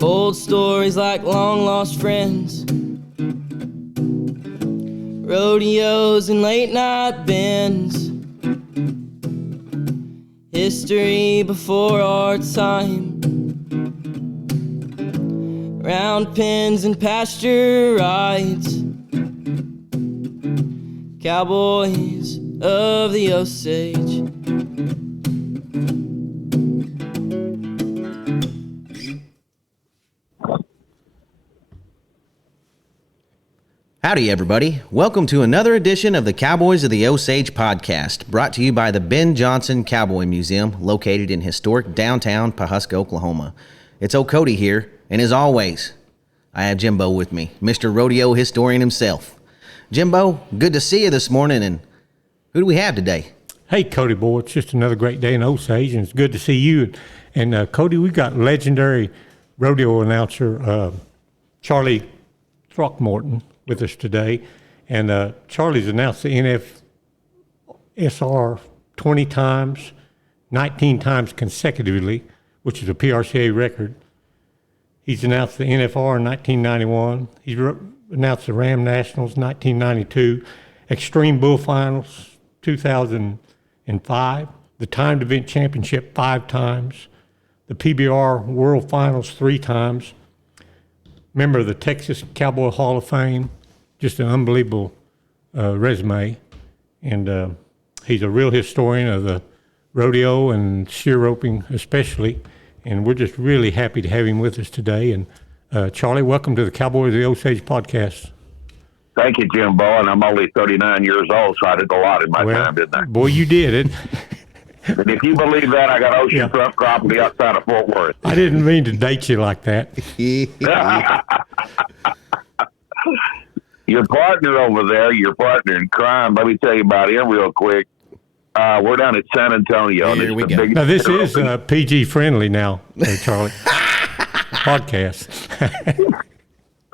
Old stories like long-lost friends, rodeos and late-night bends, history before our time, round pens and pasture rides, Cowboys of the Osage. Howdy, everybody. Welcome to another edition of the Cowboys of the Osage podcast, brought to you by the Ben Johnson Cowboy Museum, located in historic downtown Pawhuska, Oklahoma. It's old Cody here, and as always, I have Jimbo with me, Mr. Rodeo historian himself. Jimbo, good to see you this morning, and who do we have today? Hey, Cody, boy, it's just another great day in Osage, and it's good to see you. And Cody, we got legendary rodeo announcer Charlie Throckmorton with us today, and Charlie's announced the NFSR 20 times, 19 times consecutively, which is a PRCA record. He's announced the NFR in 1991. He's announced the Ram Nationals 1992, Extreme Bull Finals 2005, the Timed Event Championship 5 times, the PBR World Finals 3 times, member of the Texas Cowboy Hall of Fame. Just an unbelievable resume. And he's a real historian of the rodeo and steer roping especially. And we're just really happy to have him with us today. And Charlie, welcome to the Cowboy of the Osage podcast. Thank you, Jimbo. And I'm only 39 years old, so I did a lot in my time, didn't I? Boy, you did it. And if you believe that, I got oceanfront property outside of Fort Worth. I didn't mean to date you like that. Your partner over there, your partner in crime, let me tell you about him real quick. We're down at San Antonio. Here we go. Now, this is PG friendly now, Charlie. Podcast.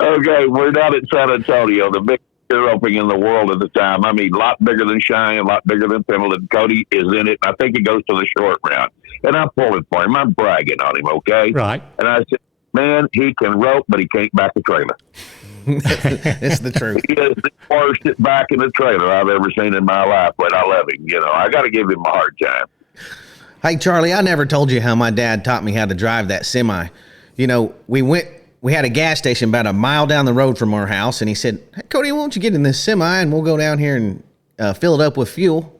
Okay, we're down at San Antonio, the biggest steer roping in the world at the time. I mean, a lot bigger than Cheyenne, a lot bigger than Pendleton. Cody is in it. I think he goes to the short round. And I'm pulling for him. I'm bragging on him, okay? Right. And I said, man, he can rope, but he can't back a trailer. It's the truth. He is the worst at backing a trailer I've ever seen in my life, but I love him. You know, I got to give him a hard time. Hey, Charlie, I never told you how my dad taught me how to drive that semi. You know, we had a gas station about a mile down the road from our house, and he said, hey, Cody, why don't you get in this semi, and we'll go down here and fill it up with fuel.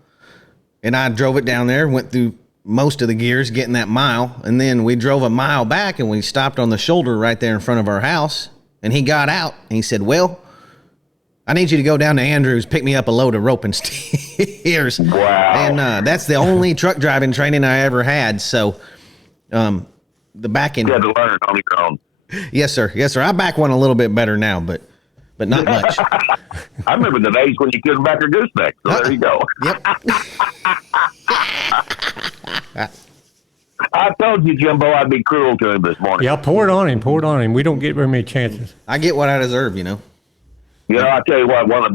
And I drove it down there, went through most of the gears getting that mile, and then we drove a mile back, and we stopped on the shoulder right there in front of our house, and he got out, and he said, well, I need you to go down to Andrews, pick me up a load of rope and steers. Wow. And that's the only truck driving training I ever had, so the back end. You had to learn on your own. Yes, sir. Yes, sir. I back one a little bit better now, but not much. I remember the days when you couldn't back a gooseneck, so there you go. Yep. I told you, Jimbo, I'd be cruel to him this morning. Yeah, pour it on him. Pour it on him. We don't get very many chances. I get what I deserve, you know. You know, I'll tell you what, one of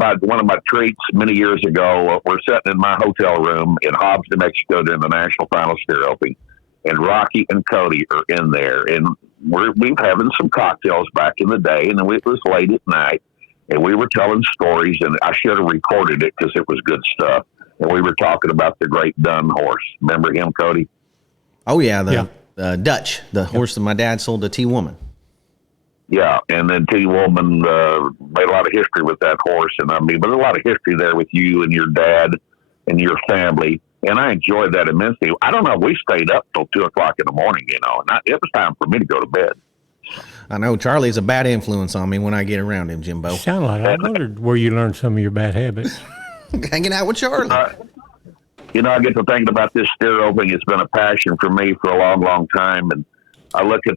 my treats many years ago, we're sitting in my hotel room in Hobbs, New Mexico during the National Finals Rodeo, and Rocky and Cody are in there, and we're having some cocktails back in the day, and it was late at night, and we were telling stories, and I should have recorded it because it was good stuff, and we were talking about the Great Dun horse. Remember him, Cody? Oh, yeah, the Dutch, the horse that my dad sold to T-Woman. Yeah, and then T-Woman made a lot of history with that horse, and I mean, but a lot of history there with you and your dad and your family, and I enjoyed that immensely. I don't know, we stayed up till 2 o'clock in the morning, you know, and it was time for me to go to bed. I know Charlie's a bad influence on me when I get around him, Jimbo. Sound like I wondered where you learned some of your bad habits. Hanging out with Charlie. You know, I get to thinking about this steer roping. It's been a passion for me for a long, long time. And I look at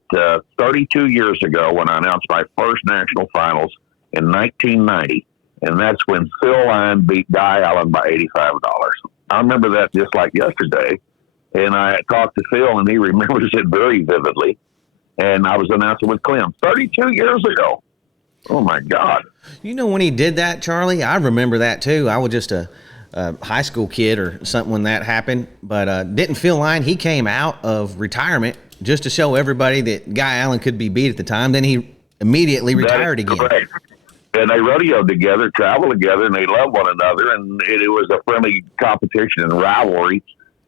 32 years ago when I announced my first national finals in 1990. And that's when Phil Line beat Guy Allen by $85. I remember that just like yesterday. And I talked to Phil, and he remembers it very vividly. And I was announcing with Clem 32 years ago. Oh my God! You know, when he did that, Charlie, I remember that too. I was just a high school kid or something when that happened, but didn't feel line. He came out of retirement just to show everybody that Guy Allen could be beat at the time. Then he immediately retired again. Correct. And they rodeoed together, traveled together, and they loved one another. And it was a friendly competition and rivalry.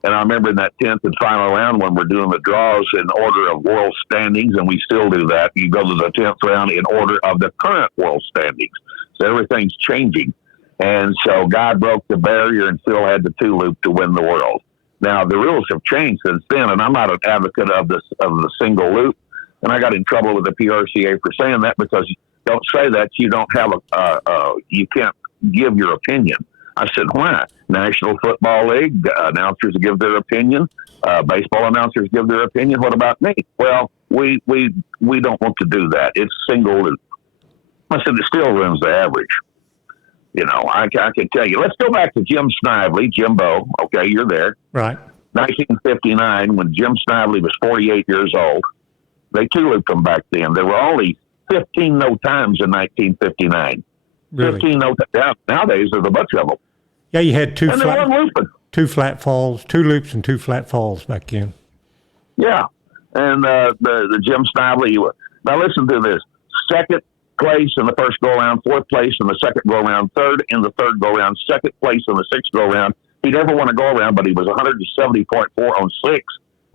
And I remember in that 10th and final round when we're doing the draws in order of world standings, and we still do that. You go to the 10th round in order of the current world standings. So everything's changing. And so Guy broke the barrier and still had the two loop to win the world. Now, the rules have changed since then, and I'm not an advocate of the single loop. And I got in trouble with the PRCA for saying that because you don't say that. You don't have you can't give your opinion. I said, why? National Football League announcers give their opinion. Baseball announcers give their opinion. What about me? Well, we don't want to do that. It's single loop. I said, it still ruins the average. You know, I can tell you. Let's go back to Jim Snively, Jimbo. Okay, you're there. Right. 1959, when Jim Snively was 48 years old. They two-looped them back then. There were only 15 no times in 1959. Really? 15 no times. Nowadays, there's a bunch of them. Yeah, you had two Two flat falls, two loops and two flat falls back then. Yeah. And the Jim Snively, now listen to this. Second place in the first go-around, fourth place in the second go-around, third in the third go-around, second place in the sixth go-around. He never won a go-around, but he was 170.4 on six,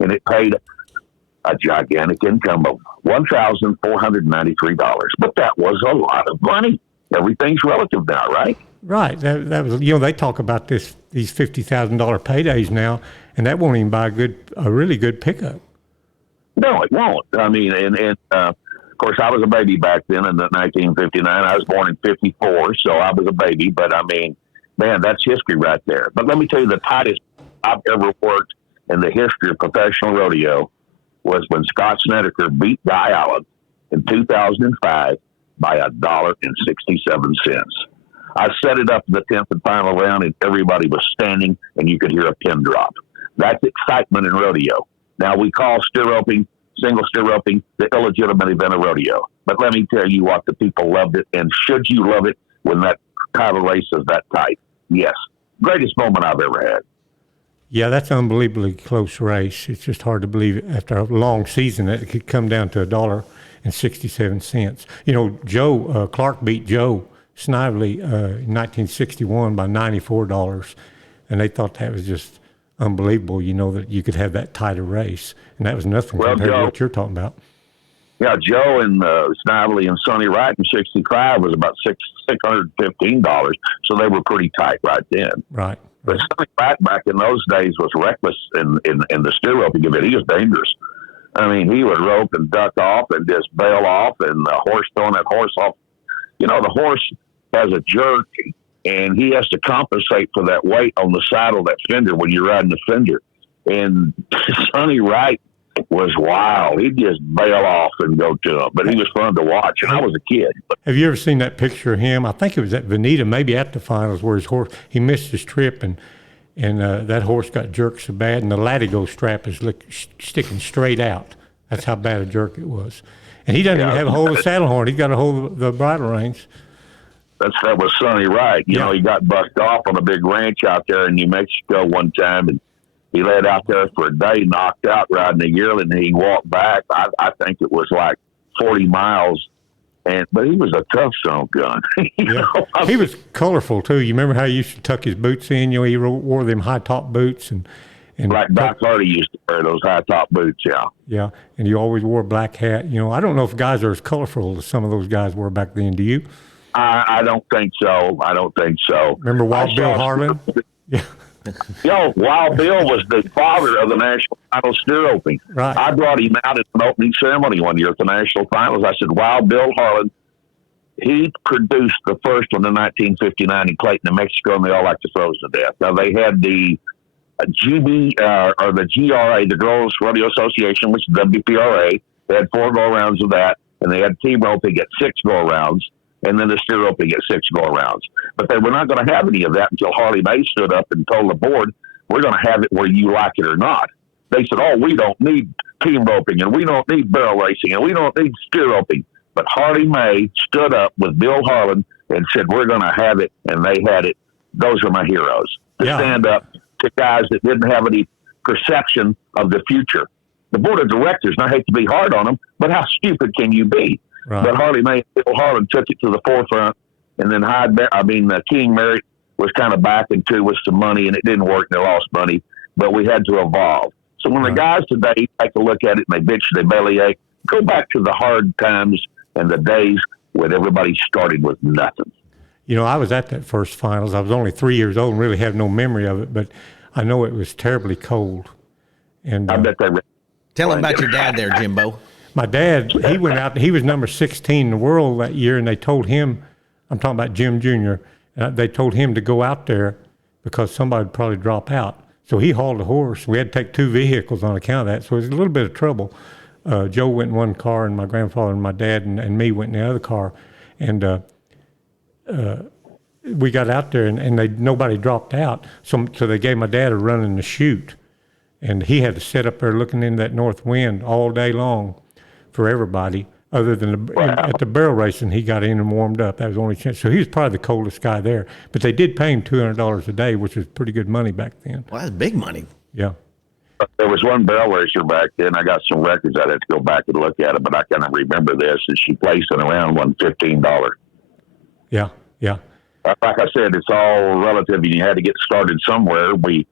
and it paid a gigantic income of $1,493. But that was a lot of money. Everything's relative now, right? Right. That was, they talk about these $50,000 paydays now, and that won't even buy a really good pickup. No, it won't. I mean, and of course, I was a baby back then in 1959. I was born in 54, so I was a baby. But I mean, man, that's history right there. But let me tell you, the tightest I've ever worked in the history of professional rodeo was when Scott Snedeker beat Guy Allen in 2005 by $1.67. I set it up in the 10th and final round, and everybody was standing, and you could hear a pin drop. That's excitement in rodeo. Now, we call steer roping, single steer roping, the illegitimate event of rodeo. But let me tell you what, the people loved it, and should you love it when that title race is that tight? Yes. Greatest moment I've ever had. Yeah, that's an unbelievably close race. It's just hard to believe after a long season that it could come down to $1.67. Joe Clark beat Joe Snively in 1961 by $94, and they thought that was just unbelievable, that you could have that tighter race. And that was nothing compared to what you're talking about. Yeah, Joe and Snively and Sonny Wright in 65 was about $615, so they were pretty tight right then. Right. But Sonny Wright back in those days was reckless in the steer roping event. He was dangerous. I mean, he would rope and duck off and just bail off, and the horse throwing that horse off. The horse has a jerk, and he has to compensate for that weight on the saddle, that fender, when you're riding the fender. And Sonny Wright was wild. He'd just bail off and go to him. But he was fun to watch, and I was a kid. Have you ever seen that picture of him? I think it was at Veneta, maybe at the finals, where his horse, he missed his trip, and that horse got jerked so bad, and the latigo strap is sticking straight out. That's how bad a jerk it was. And he doesn't even have a hold of the saddle horn. He's got a hold of the bridle reins. That was Sonny Wright. You know, he got bucked off on a big ranch out there in New Mexico one time, and he laid out there for a day, knocked out riding a yearling, and he walked back. I think it was like 40 miles. But he was a tough son of a gun. He was colorful, too. You remember how he used to tuck his boots in? He wore them high-top boots. And like Doc Hardy used to wear those high-top boots, Yeah, and he always wore a black hat. I don't know if guys are as colorful as some of those guys were back then. Do you? I don't think so. Remember Wild Bill Harlan? Yeah. Wild Bill was the father of the National Finals steer opening. Right. I brought him out at an opening ceremony one year at the National Finals. I said, Wild Bill Harlan, he produced the first one in 1959 in Clayton, New Mexico, and they all like to froze to death. Now, they had the GB, or the GRA, the Girls Rodeo Association, which is WPRA. They had 4 go-arounds of that, and they had team roping at 6 go-arounds, and then the steer roping at 6 go-arounds. But they were not going to have any of that until Harley May stood up and told the board, we're going to have it where you like it or not. They said, we don't need team roping, and we don't need barrel racing, and we don't need steer roping. But Harley May stood up with Bill Harlan and said, we're going to have it, and they had it. Those are my heroes. To stand up to guys that didn't have any perception of the future. The board of directors, and I hate to be hard on them, but how stupid can you be? Right. But Harley May and Bill Harlan took it to the forefront, and then King Merritt was kind of backing too with some money, and it didn't work, and they lost money. But we had to evolve. So when the guys today take a look at it and they bitch, they bellyache, go back to the hard times and the days when everybody started with nothing. You know, I was at that first finals. I was only 3 years old and really have no memory of it, but I know it was terribly cold. And I bet they tell him about your dad there, Jimbo. My dad, he went out, he was number 16 in the world that year, and they told him, I'm talking about Jim Jr., they told him to go out there because somebody would probably drop out. So he hauled a horse. We had to take 2 vehicles on account of that, so it was a little bit of trouble. Joe went in one car, and my grandfather and my dad and me went in the other car. And we got out there, and nobody dropped out. So they gave my dad a run in the chute. And he had to sit up there looking in that north wind all day long for everybody, other than at the barrel racing, he got in and warmed up. That was the only chance. So he was probably the coldest guy there. But they did pay him $200 a day, which was pretty good money back then. Well, that's big money. Yeah. There was one barrel racer back then. I got some records. I'd have to go back and look at it, but I kind of remember this. And she placed in around $15. Yeah, yeah. Like I said, it's all relative. You had to get started somewhere. We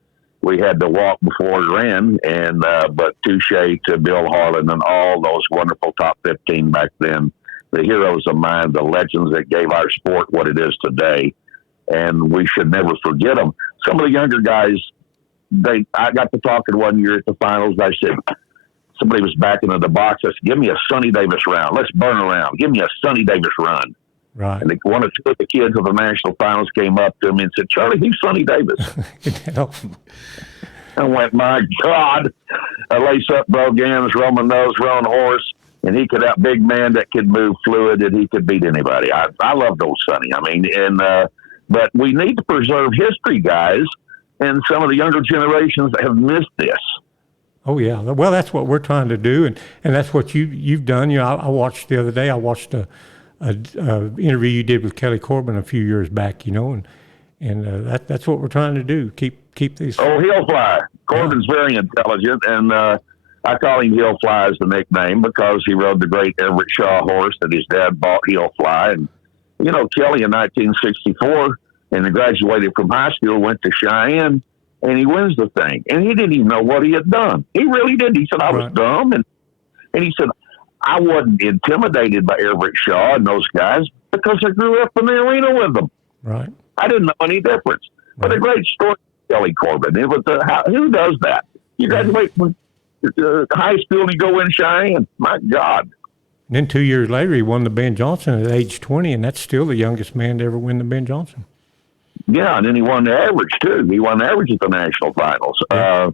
had to walk before we ran, and but touche to Bill Harlan and all those wonderful top 15 back then, the heroes of mine, the legends that gave our sport what it is today, and we should never forget them. Some of the younger guys, I got to talking one year at the finals. I said, somebody was backing into the box. I said, give me a Sonny Davis round. Let's burn around. Give me a Sonny Davis run. Right. And one or two of the kids of the national finals came up to him and said, Charlie, who's Sonny Davis? I went, my God. A lace-up brogans, Roman nose, Roan horse, and he could have big man that could move fluid, and he could beat anybody. I loved old Sonny. I mean, but we need to preserve history, guys, and some of the younger generations have missed this. Oh, yeah. Well, that's what we're trying to do, and that's what you've done. You know, I watched the other day, I watched a interview you did with Kelly Corbin a few years back, you know, and that's what we're trying to do. Keep these. Oh, he'll fly. Corbin's very intelligent, and I call him He'll Fly as the nickname because he rode the great Everett Shaw horse that his dad bought, He'll Fly. And you know, Kelly in 1964, and he graduated from high school, went to Cheyenne, and he wins the thing. And he didn't even know what he had done. He really didn't. He said, I was dumb, and he said, I wasn't intimidated by Everett Shaw and those guys because I grew up in the arena with them. Right. I didn't know any difference. But a great story, Kelly Corbin. It was who does that? You graduate from high school and you go in Cheyenne. My God. And then 2 years later, he won the Ben Johnson at age 20, and that's still the youngest man to ever win the Ben Johnson. Yeah, and then he won the average, too. He won the average at the national finals. Yeah.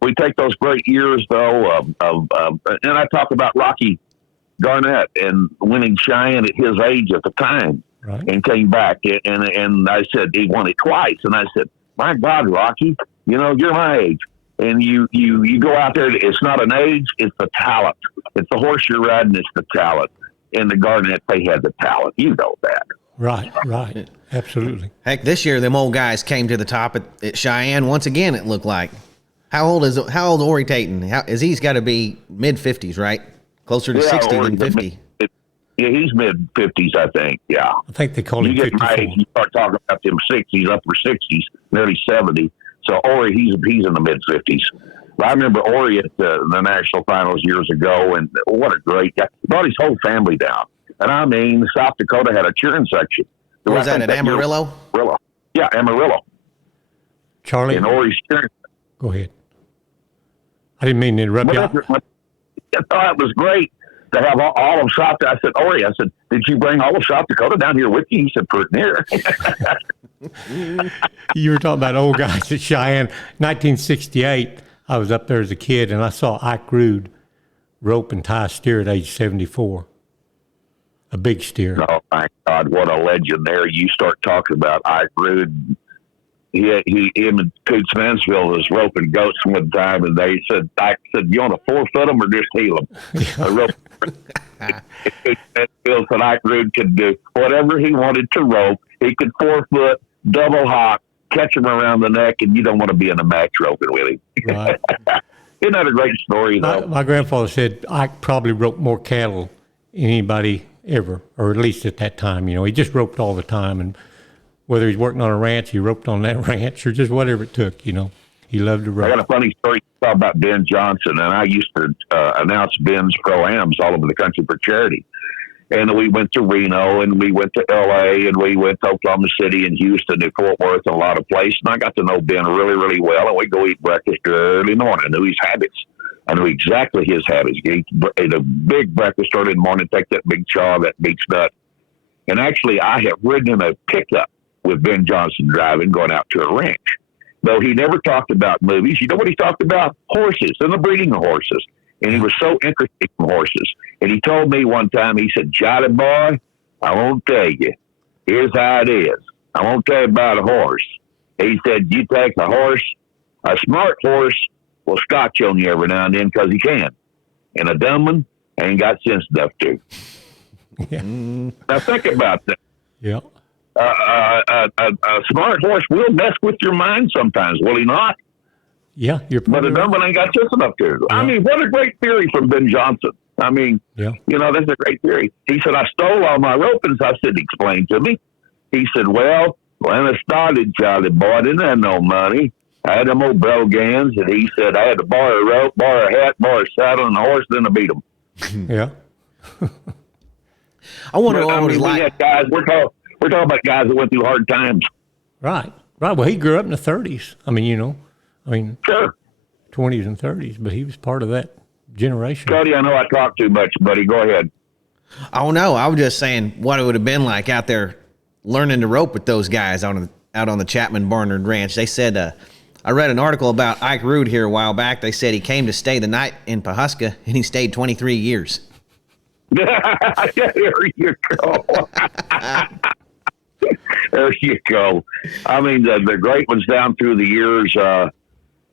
We take those great years, though, and I talk about Rocky Garnett and winning Cheyenne at his age at the time, and came back. And I said, he won it twice. And I said, my God, Rocky, you know, you're my age. And you go out there, it's not an age, it's the talent. It's the horse you're riding, it's the talent. And the Garnett, they had the talent. You know that. Right. Absolutely. Heck, this year, them old guys came to the top at Cheyenne once again, it looked like. How old Ori Taton? He's got to be mid-50s, right? Closer to 60 than 50. Yeah, he's mid-50s, I think, yeah. I think they call him 54. You get my age, you start talking about them 60s, upper 60s, nearly 70. So Ori, he's in the mid-50s. I remember Ori at the national finals years ago, and what a great guy. Brought his whole family down. And I mean, South Dakota had a cheering section. Was that at Amarillo? Yeah, Amarillo. Charlie? And Ori's cheering. Go ahead. I didn't mean to interrupt you. I thought it was great to have all of South Dakota. I said, Ori, did you bring all of South Dakota down here with you? He said, pretty near. You were talking about old guys at Cheyenne. 1968, I was up there as a kid, and I saw Ike Rude rope and tie a steer at age 74. A big steer. Oh, my God, what a legend there. You start talking about Ike Rude. Him and Coots Mansfield was roping goats one time, and Ike said, you want to 4-foot them or just heel them? Bill said Ike Rude could do whatever he wanted to rope. He could 4-foot, double hawk, catch him around the neck, and you don't want to be in a match roping with him. Right. Isn't that a great story, though? My grandfather said Ike probably roped more cattle than anybody ever, or at least at that time. He just roped all the time, and whether he's working on a ranch, he roped on that ranch, or just whatever it took. He loved to rope. I got a funny story about Ben Johnson, and I used to announce Ben's pro-ams all over the country for charity. And we went to Reno, and we went to L.A., and we went to Oklahoma City and Houston and Fort Worth and a lot of places. And I got to know Ben really, really well, and we'd go eat breakfast early in the morning. I knew his habits. I knew exactly his habits. He'd eat a big breakfast early in the morning, take that big chaw, that beach nut. And actually, I have ridden in a pickup with Ben Johnson driving, going out to a ranch. Though he never talked about movies. You know what he talked about? Horses and the breeding of horses. And he was so interested in horses. And he told me one time, he said, "Jolly boy, I won't tell you. Here's how it is. I won't tell you about a horse." He said, "You take a horse, a smart horse will scotch on you every now and then because he can. And a dumb one ain't got sense enough to." Yeah. Now think about that. Yeah. A smart horse will mess with your mind sometimes, will he not? Yeah, you're But a dumb one ain't got sense enough to. Yeah. I mean, what a great theory from Ben Johnson. I mean, Yeah. That's a great theory. He said, "I stole all my ropings." I said, "Explain to me." He said, "Well, when I started, Charlie boy, I didn't have no money. I had them old brogans," and he said, "I had to borrow a rope, borrow a hat, borrow a saddle, and a horse, then I beat them." Yeah. I wonder what it was we like. had guys, we're talking about guys that went through hard times. Right. Well, he grew up in the 30s. Sure. 20s and 30s, but he was part of that generation. Cody, I know I talk too much, buddy. Go ahead. Oh no, I was just saying what it would have been like out there learning to rope with those guys out on the Chapman Barnard Ranch. They said I read an article about Ike Rude here a while back. They said he came to stay the night in Pawhuska, and he stayed 23 years. There you go. There you go. I mean, the great ones down through the years,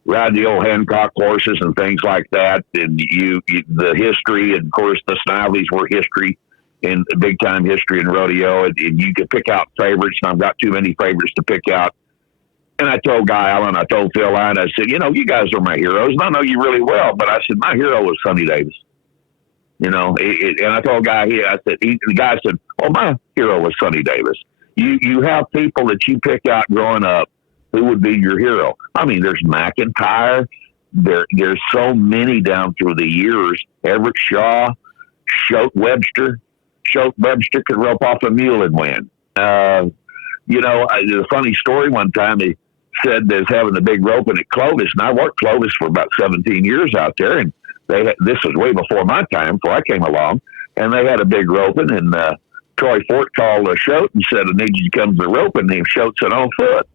ride the old Hancock horses and things like that. And the history, and of course, the Sniveys were history in big time history in rodeo. And you could pick out favorites, and I've got too many favorites to pick out. And I told Guy Allen, I told Phil Lyon, I said, you guys are my heroes, and I know you really well. But I said, my hero was Sonny Davis. And I told Guy here, the guy said, "Oh, my hero was Sonny Davis." You have people that you pick out growing up who would be your hero. I mean, there's McIntyre. There's so many down through the years. Everett Shaw, Shote Webster. Shote Webster could rope off a mule and win. There's a funny story one time. He said there's having a big roping at Clovis, and I worked Clovis for about 17 years out there, and this was way before my time, before I came along, and they had a big roping, and Troy Fort called Shote and said, "I need you to come to the roping." And Shote said, "On foot."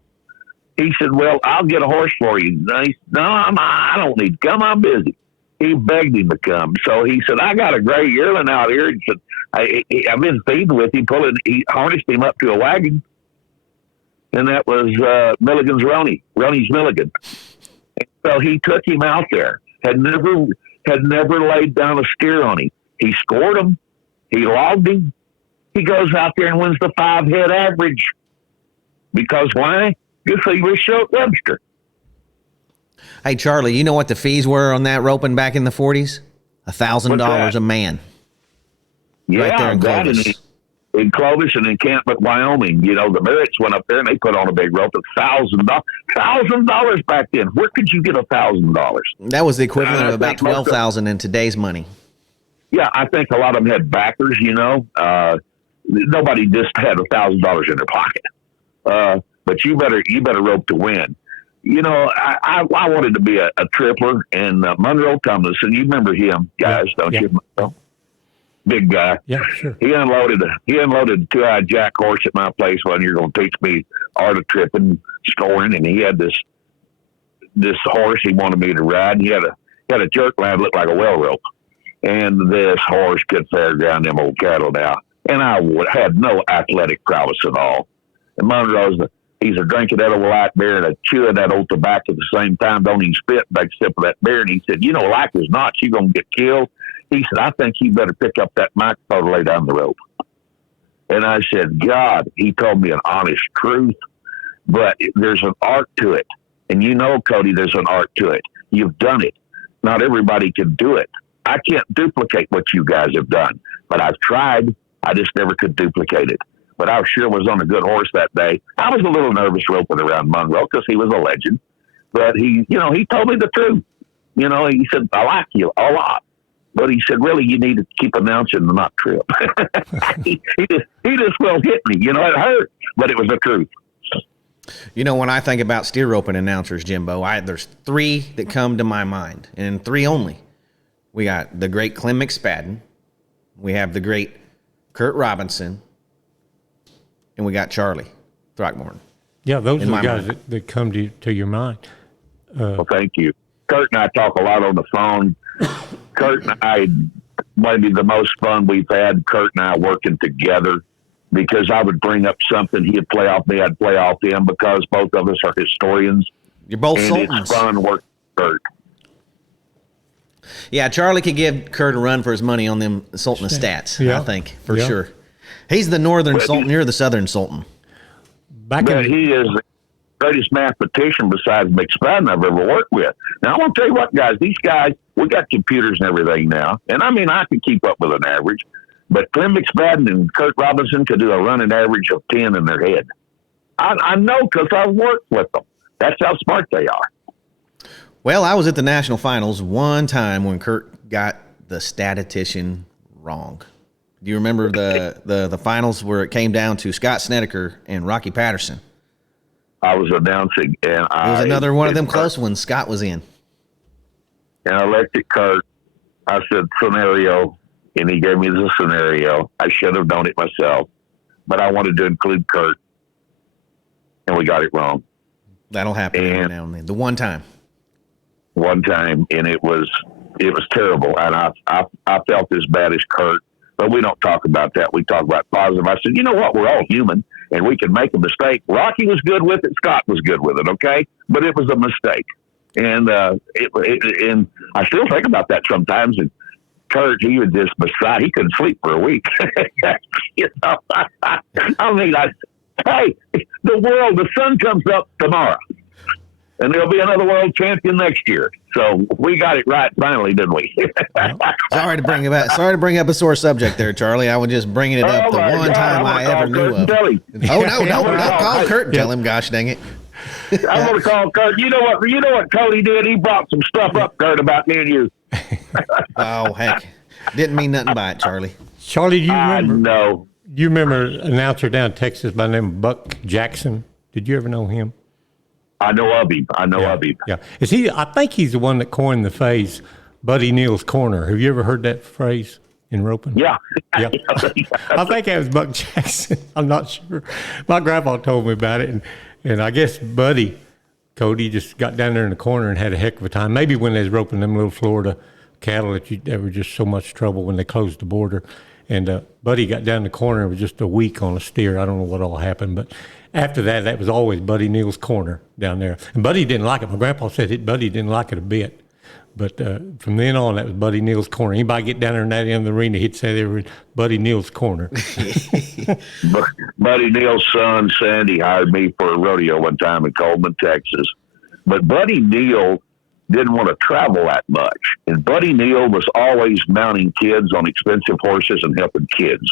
He said, "Well, I'll get a horse for you." And he said, "No, I don't need to come. I'm busy." He begged him to come. So he said, "I got a gray yearling out here." He said, I've been feeding with him, he harnessed him up to a wagon. And that was Milligan's Roney's Milligan. So he took him out there, had never laid down a steer on him. He scored him. He logged him. He goes out there and wins the 5-head average. Because why? Because he was Shote Webster. Hey, Charlie, you know what the fees were on that roping back in the 40s? $1,000 a man. Yeah, right there in Clovis. In Clovis and in Encampment, Wyoming. The Merritts went up there and they put on a big rope of $1,000 back then. Where could you get $1,000? That was the equivalent of about $12,000 in today's money. Yeah, I think a lot of them had backers. Nobody just had $1,000 in their pocket. But you better rope to win. I wanted to be a tripler, and Monroe Tomlinson, you remember him, guys, don't you? Big guy. Yeah, sure. He unloaded a 2-eyed jack horse at my place when you're going to teach me art of tripping, scoring, and he had this horse he wanted me to ride. And he had a jerk line that looked like a well rope, and this horse could fairground them old cattle now. And I had no athletic prowess at all. And Monroe's he's a drinking that old light beer and a chewing that old tobacco at the same time. Don't even spit back sip of that beer. And he said, like as not, you're going to get killed. He said, I think you better pick up that microphone and lay down the rope. And I said, God, he told me an honest truth, but there's an art to it. And you know, Cody, there's an art to it. You've done it. Not everybody can do it. I can't duplicate what you guys have done, but I've tried. I just never could duplicate it. But I sure was on a good horse that day. I was a little nervous roping around Monroe because he was a legend. But he told me the truth. He said, I like you a lot. But he said, really, you need to keep announcing and not trip. he just well hit me. It hurt, but it was the truth. When I think about steer roping announcers, Jimbo, there's three that come to my mind, and three only. We got the great Clem McSpadden, we have the great Kurt Robinson, and we got Charlie Throckmorton. Yeah, those are the guys that come to your mind. Well, thank you. Kurt and I talk a lot on the phone. Kurt and I, maybe the most fun we've had, Kurt and I working together, because I would bring up something, he'd play off me, I'd play off him, because both of us are historians. You're both and sultans. It's fun working with Kurt. Yeah, Charlie could give Kurt a run for his money on them Sultan stats, I think, for sure. He's the northern Sultan, you're the southern Sultan. He is the greatest mathematician besides McSpadden I've ever worked with. Now, I'm going to tell you what, guys, these guys, we got computers and everything now, and I mean, I can keep up with an average, but Clem McSpadden and Kurt Robinson could do a running average of 10 in their head. I know because I've worked with them. That's how smart they are. Well, I was at the National Finals one time when Kurt got the statistician wrong. Do you remember the finals where it came down to Scott Snedeker and Rocky Patterson? I was announcing, and it was another one of them close ones Scott was in. And I looked at Kurt. I said, scenario, and he gave me the scenario. I should have known it myself, but I wanted to include Kurt, and we got it wrong. That'll happen every now and then. The one time, and it was terrible, and I felt as bad as Kurt. But we don't talk about that. We talk about positive. I said, you know what? We're all human, and we can make a mistake. Rocky was good with it. Scott was good with it, okay? But it was a mistake. And and I still think about that sometimes. And Kurt, he was just beside. He couldn't sleep for a week. Hey, the sun comes up tomorrow, and there'll be another world champion next year. So we got it right finally, didn't we? Sorry to bring up a sore subject there, Charlie. I was just bringing it up time I ever knew of. Oh no, don't call Kurt and tell him. Gosh dang it! I'm going to call Kurt. You know what Cody did? He brought some stuff up, Kurt, about me and you. Oh heck, didn't mean nothing by it, Charlie. Charlie, do you remember? No. You remember an announcer down in Texas by the name of Buck Jackson? Did you ever know him? I know of him. Yeah. I think he's the one that coined the phrase Buddy Neal's Corner. Have you ever heard that phrase in roping? Yeah. Yeah. I think that was Buck Jackson. I'm not sure. My grandpa told me about it. And I guess Buddy, Cody, just got down there in the corner and had a heck of a time. Maybe when they was roping them little Florida cattle that were just so much trouble when they closed the border. And Buddy got down the corner. It was just a week on a steer. I don't know what all happened, but after that was always Buddy Neal's Corner down there. And Buddy didn't like it. My grandpa said Buddy didn't like it a bit. But from then on, that was Buddy Neal's Corner. Anybody get down there in that end of the arena, he'd say they were in Buddy Neal's Corner. Buddy Neal's son, Sandy, hired me for a rodeo one time in Coleman, Texas. But Buddy Neal didn't want to travel that much. And Buddy Neal was always mounting kids on expensive horses and helping kids.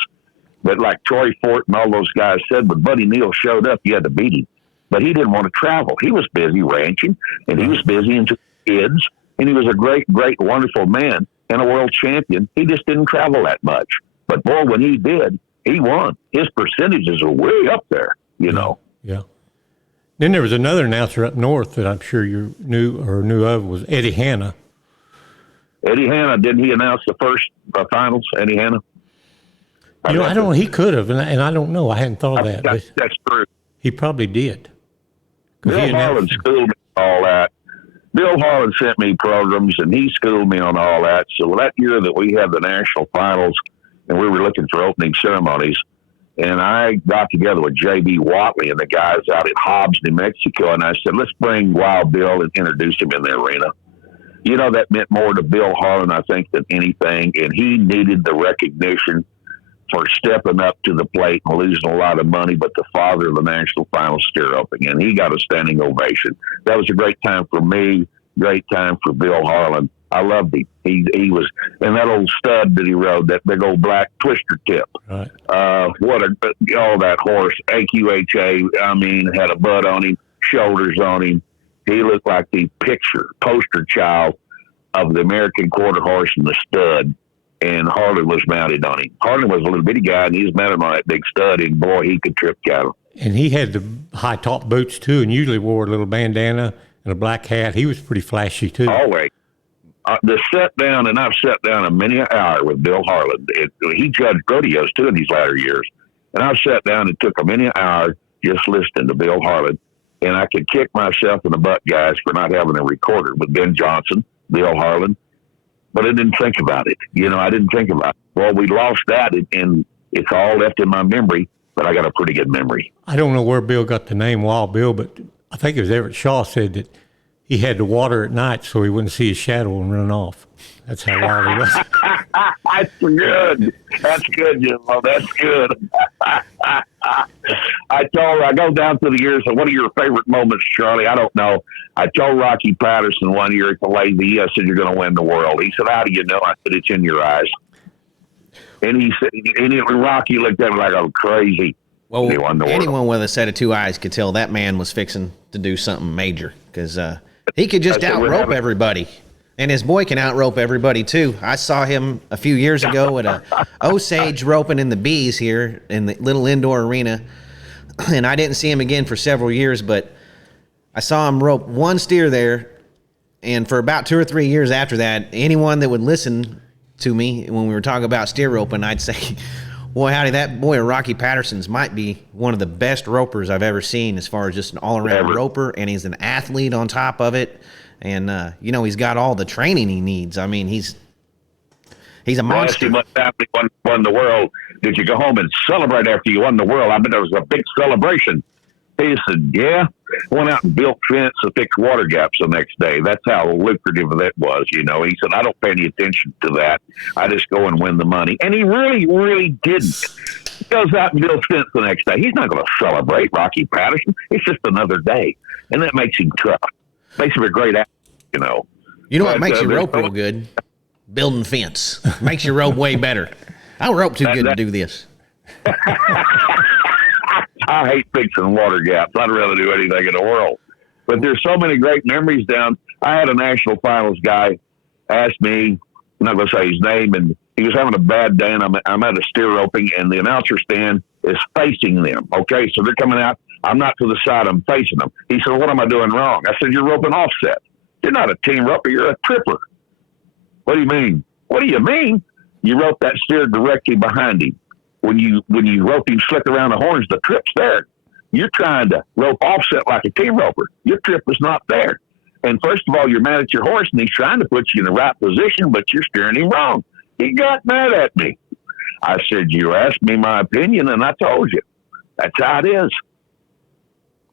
But like Troy Fort and all those guys said, when Buddy Neal showed up, you had to beat him. But he didn't want to travel. He was busy ranching, and he was busy into kids, and he was a great, great, wonderful man and a world champion. He just didn't travel that much. But, boy, when he did, he won. His percentages are way up there, you know. Yeah. Then there was another announcer up north that I'm sure you knew of, was Eddie Hanna. Eddie Hanna, didn't he announce the first finals, Eddie Hanna? I don't know. He could have, and I don't know. I hadn't thought of that. That's true. He probably did. Bill Harlan schooled me on all that. Bill Harlan sent me programs, and he schooled me on all that. So that year that we had the national finals, and we were looking for opening ceremonies, and I got together with J.B. Watley and the guys out at Hobbs, New Mexico, and I said, let's bring Wild Bill and introduce him in the arena. You know, that meant more to Bill Harlan, I think, than anything. And he needed the recognition for stepping up to the plate and losing a lot of money, but the father of the National Finals Steer Opening. And he got a standing ovation. That was a great time for me, great time for Bill Harlan. I loved him. He was, and that old stud that he rode, that big old black twister tip. Right. That horse, AQHA, I mean, had a butt on him, shoulders on him. He looked like the poster child of the American quarter horse and the stud. And Harlan was mounted on him. Harlan was a little bitty guy, and he was mounted on that big stud, and boy, he could trip cattle. And he had the high top boots too, and usually wore a little bandana and a black hat. He was pretty flashy too. Always. The set down, and I've sat down a many an hour with Bill Harlan. He judged rodeos too in these latter years. And I've sat down and took a many an hour just listening to Bill Harlan. And I could kick myself in the butt, guys, for not having a recorder with Ben Johnson, Bill Harlan. But I didn't think about it. I didn't think about it. Well, we lost that, and it's all left in my memory, but I got a pretty good memory. I don't know where Bill got the name Wild Bill, but I think it was Everett Shaw said that he had to water at night so he wouldn't see his shadow and run off. That's how wild he was. That's good. That's good, Jim. That's good. I go down through the years, and what are your favorite moments, Charlie? I don't know. I told Rocky Patterson one year at the Lady, I said, you're going to win the world. He said, how do you know? I said, it's in your eyes. And he said, Rocky looked at me like I'm crazy. Well, anyone with a set of two eyes could tell that man was fixing to do something major, because he could just out-rope everybody. And his boy can out-rope everybody, too. I saw him a few years ago at a Osage roping in the Bees here in the little indoor arena. And I didn't see him again for several years, but I saw him rope one steer there. And for about 2 or 3 years after that, anyone that would listen to me when we were talking about steer roping, I'd say, boy, howdy, that boy Rocky Patterson's might be one of the best ropers I've ever seen as far as just an all-around roper, and he's an athlete on top of it. And, he's got all the training he needs. I mean, he's a monster. Well, after he won the world, did you go home and celebrate after you won the world? I bet there was a big celebration. He said, yeah. Went out and built fence and fixed water gaps the next day. That's how lucrative that was, He said, I don't pay any attention to that. I just go and win the money. And he really, really didn't. He goes out and builds fence the next day. He's not going to celebrate Rocky Patterson. It's just another day. And that makes him tough. Makes him a great athlete, You know what makes you rope real good? Building fence. Makes you rope way better. I don't rope too good to do this. I hate fixing water gaps. I'd rather do anything in the world. But there's so many great memories down. I had a National Finals guy ask me, I'm not going to say his name, and he was having a bad day, and I'm at a steer roping, and the announcer stand is facing them. Okay, so they're coming out. I'm not to the side. I'm facing them. He said, what am I doing wrong? I said, you're roping offset. You're not a team roper. You're a tripper. What do you mean? What do you mean? You rope that steer directly behind him. When you rope him slick around the horns, the trip's there. You're trying to rope offset like a team roper. Your trip is not there. And first of all, you're mad at your horse, and he's trying to put you in the right position, but you're steering him wrong. He got mad at me. I said, you asked me my opinion, and I told you. That's how it is.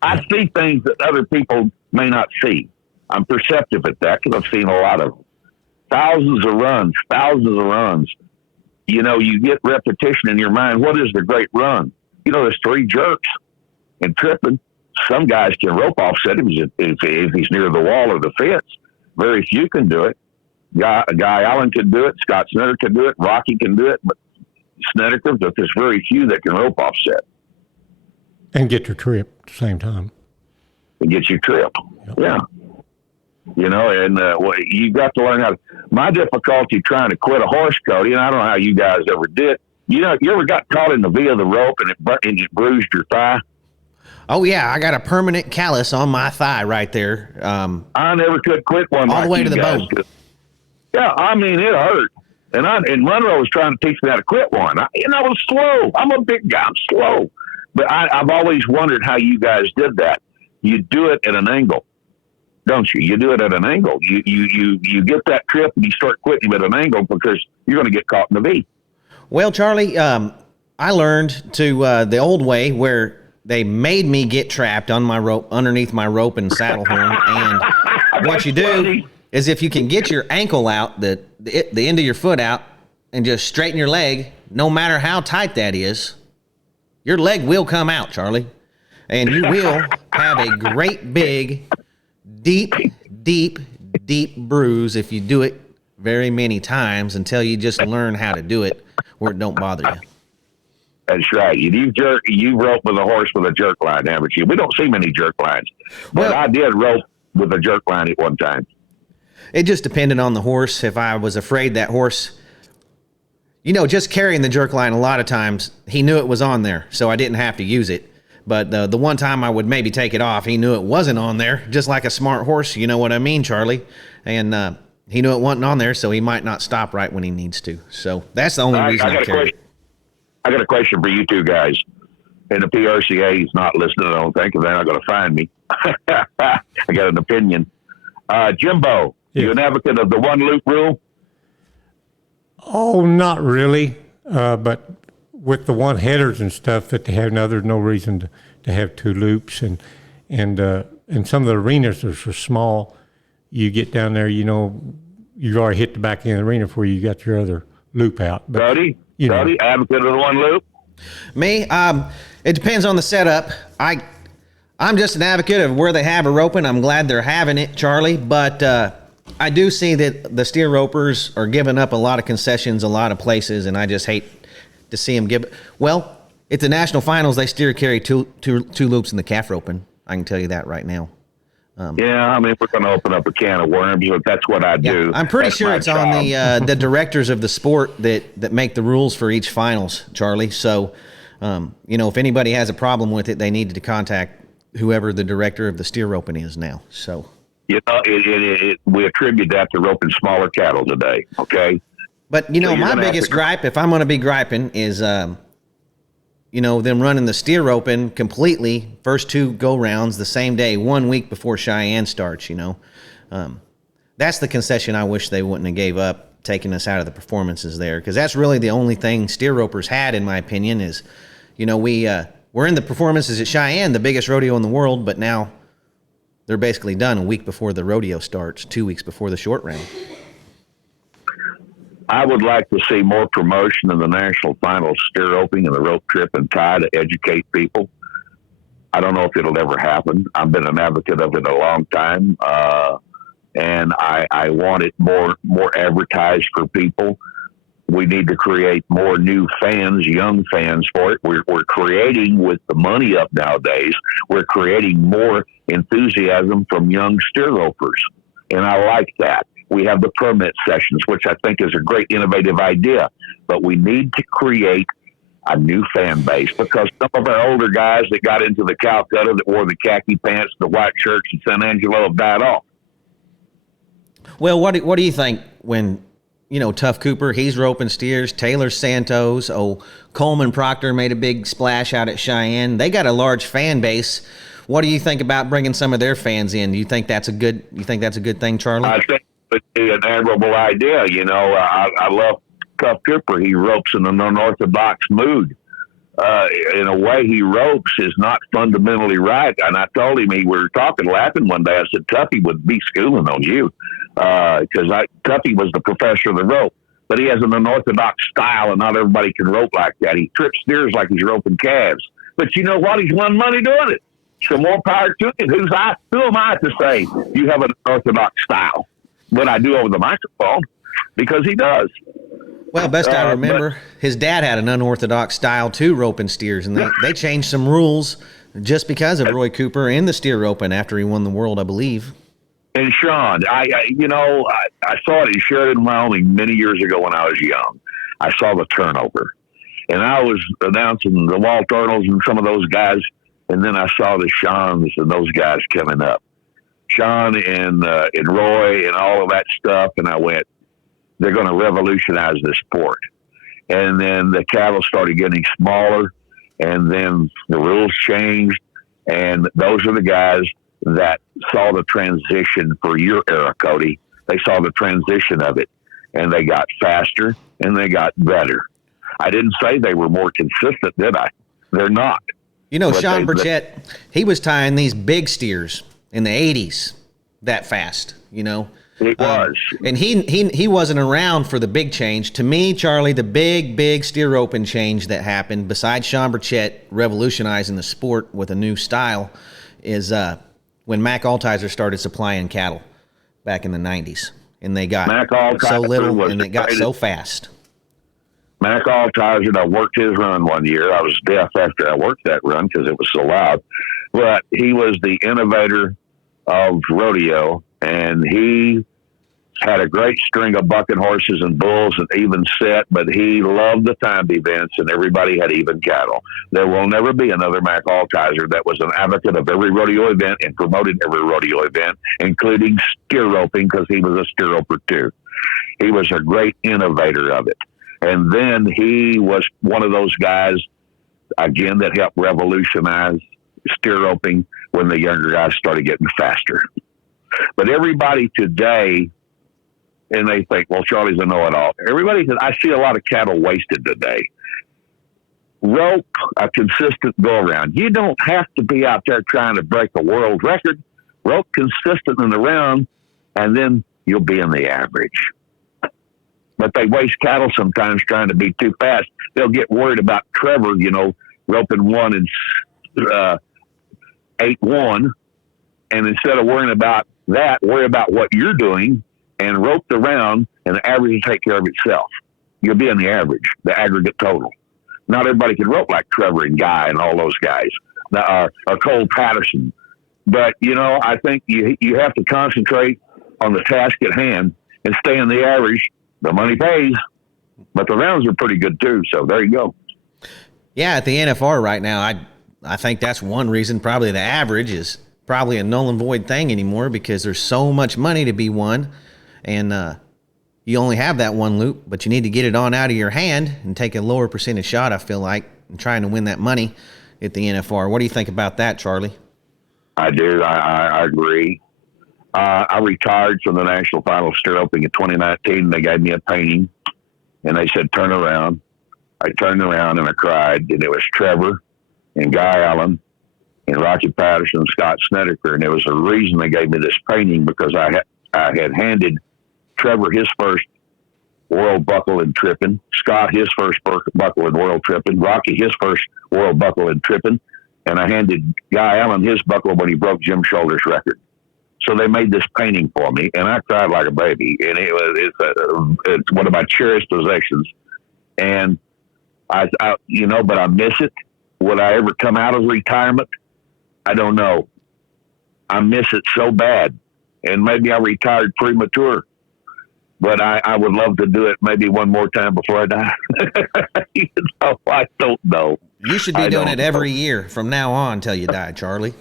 I see things that other people may not see. I'm perceptive at that because I've seen a lot of them. Thousands of runs. You get repetition in your mind. What is the great run? There's 3 jerks and tripping. Some guys can rope offset him if he's near the wall or the fence. Very few can do it. Guy Allen can do it. Scott Snedeker can do it. Rocky can do it. But Snedeker, but there's very few that can rope offset. And get your trip at the same time. And get your trip. Yep. Yeah. You got to learn how to. My difficulty trying to quit a horse, Cody, and I don't know how you guys ever did. You ever got caught in the V of the rope and it bruised your thigh? Oh, yeah. I got a permanent callus on my thigh right there. I never could quit one all the way to the bone. Yeah, I mean, it hurt. And Monroe was trying to teach me how to quit one. I was slow. I'm a big guy. I'm slow. But I've always wondered how you guys did that. You do it at an angle, don't you? You do it at an angle. You get that trip and you start quitting at an angle because you're going to get caught in the V. Well, Charlie, I learned to the old way where they made me get trapped on my rope, underneath my rope and saddle horn. And what you do is if you can get your ankle out, the end of your foot out, and just straighten your leg, no matter how tight that is, your leg will come out, Charlie. And you will have a great big, deep, deep, deep bruise if you do it very many times until you just learn how to do it where it don't bother you. That's right. You rope with a horse with a jerk line, haven't you? We don't see many jerk lines, but I did rope with a jerk line at one time. It just depended on the horse. If I was afraid that horse, just carrying the jerk line, a lot of times he knew it was on there, so I didn't have to use it. But the one time I would maybe take it off, he knew it wasn't on there, just like a smart horse. You know what I mean, Charlie? And he knew it wasn't on there, so he might not stop right when he needs to. So that's the only reason I carry it. I got a question for you two guys. And the PRCA is not listening, I don't think, because they're not going to find me. I got an opinion. Jimbo, you an advocate of the one-loop rule? Oh, not really. But with the one-headers and stuff that they have now, there's no reason to have two loops. And some of the arenas are so small, you get down there, you've already hit the back end of the arena before you got your other loop out. But, Cody, advocate of the one loop? Me, it depends on the setup. I'm just an advocate of where they have a roping. I'm glad they're having it, Charlie. But I do see that the steer ropers are giving up a lot of concessions, a lot of places, and I just hate to see them give it. Well, at the National Finals, they steer carry two loops in the calf roping. I can tell you that right now. Yeah, we're going to open up a can of worms, but that's what I do. I'm pretty sure it's on the directors of the sport that make the rules for each finals, Charlie. So, if anybody has a problem with it, they need to contact whoever the director of the steer roping is now. So, we attribute that to roping smaller cattle today. Okay, but my biggest gripe, if I'm going to be griping, is them running the steer roping completely, first two go-rounds the same day, 1 week before Cheyenne starts, That's the concession I wish they wouldn't have gave up, taking us out of the performances there, because that's really the only thing steer ropers had, in my opinion, is, we're in the performances at Cheyenne, the biggest rodeo in the world, but now they're basically done a week before the rodeo starts, 2 weeks before the short round. I would like to see more promotion in the National Finals steer roping and the rope trip and tie to educate people. I don't know if it'll ever happen. I've been an advocate of it a long time, and I want it more advertised for people. We need to create more new fans, young fans for it. We're creating, with the money up nowadays, we're creating more enthusiasm from young steer ropers, and I like that. We have the permit sessions, which I think is a great innovative idea, but we need to create a new fan base, because some of our older guys that got into the Calcutta, that wore the khaki pants, the white shirts, and San Angelo have died off. Well, what do you think when, Tough Cooper, he's roping steers, Taylor Santos, Coleman Proctor made a big splash out at Cheyenne. They got a large fan base. What do you think about bringing some of their fans in? Do you think that's a good thing, Charlie? I think it's an admirable idea. I love Tough Cooper. He ropes in an unorthodox mood. In a way, he ropes is not fundamentally right. And I told him, we were talking, laughing one day. I said, Tuffy would be schooling on you, because Tuffy was the professor of the rope. But he has an unorthodox style, and not everybody can rope like that. He trips steers like he's roping calves. But you know what? He's won money doing it. So more power to him. Who am I to say you have an unorthodox style? What I do over the microphone, because he does. Well, best I remember, his dad had an unorthodox style too, roping steers, and they changed some rules just because of Roy Cooper and the steer roping after he won the world, I believe. And Sean, I saw it in Sheridan, Wyoming many years ago when I was young. I saw the turnover, and I was announcing the Walt Arnolds and some of those guys, and then I saw the Seans and those guys coming up. Sean and Roy and all of that stuff, and I went, they're going to revolutionize this sport. And then the cattle started getting smaller, and then the rules changed, and those are the guys that saw the transition for your era, Cody. They saw the transition of it, and they got faster, and they got better. I didn't say they were more consistent, did I? They're not. Sean Burchett, he was tying these big steers in the 80s that fast, It was. And he wasn't around for the big change. To me, Charlie, the big steer roping change that happened, besides Sean Burchett revolutionizing the sport with a new style, is when Mac Altizer started supplying cattle back in the 90s. And they got so little and it got so fast. Mac Altizer, I worked his run one year. I was deaf after I worked that run because it was so loud. But he was the innovator of rodeo, and he had a great string of bucking horses and bulls and even set, but he loved the timed events, and everybody had even cattle. There will never be another Mac Altizer that was an advocate of every rodeo event and promoted every rodeo event, including steer roping, because he was a steer roper too. He was a great innovator of it. And then he was one of those guys, again, that helped revolutionize steer roping when the younger guys started getting faster. But everybody today, and they think, well, Charlie's a know-it-all. Everybody says, I see a lot of cattle wasted today. Rope a consistent go-around. You don't have to be out there trying to break a world record. Rope consistent in the round, and then you'll be in the average. But they waste cattle sometimes trying to be too fast. They'll get worried about Trevor, roping 1 and 8-1. And instead of worrying about that, worry about what you're doing and rope the round, and the average will take care of itself. You'll be in the average, the aggregate total. Not everybody can rope like Trevor and Guy and all those guys, or Cole Patterson. But, I think you have to concentrate on the task at hand and stay in the average. The money pays, but the rounds are pretty good too. So there you go. Yeah, at the NFR right now, I think that's one reason. Probably the average is probably a null and void thing anymore because there's so much money to be won, and you only have that one loop, but you need to get it on out of your hand and take a lower percentage shot, I feel like, in trying to win that money at the NFR. What do you think about that, Charlie? I do. I agree. I retired from the National Finals Rodeo in 2019. They gave me a painting, and they said, turn around. I turned around, and I cried, and it was Trevor and Guy Allen and Rocky Patterson and Scott Snedeker, and there was a reason they gave me this painting because I had handed Trevor his first world buckle in tripping, Scott his first buckle in world tripping, Rocky his first world buckle in tripping, and I handed Guy Allen his buckle when he broke Jim Shoulder's record. So they made this painting for me, and I cried like a baby. And it's one of my cherished possessions. And but I miss it. Would I ever come out of retirement? I don't know. I miss it so bad, and maybe I retired premature. But I would love to do it maybe one more time before I die. I don't know. You should be doing it every year from now on until you die, Charlie.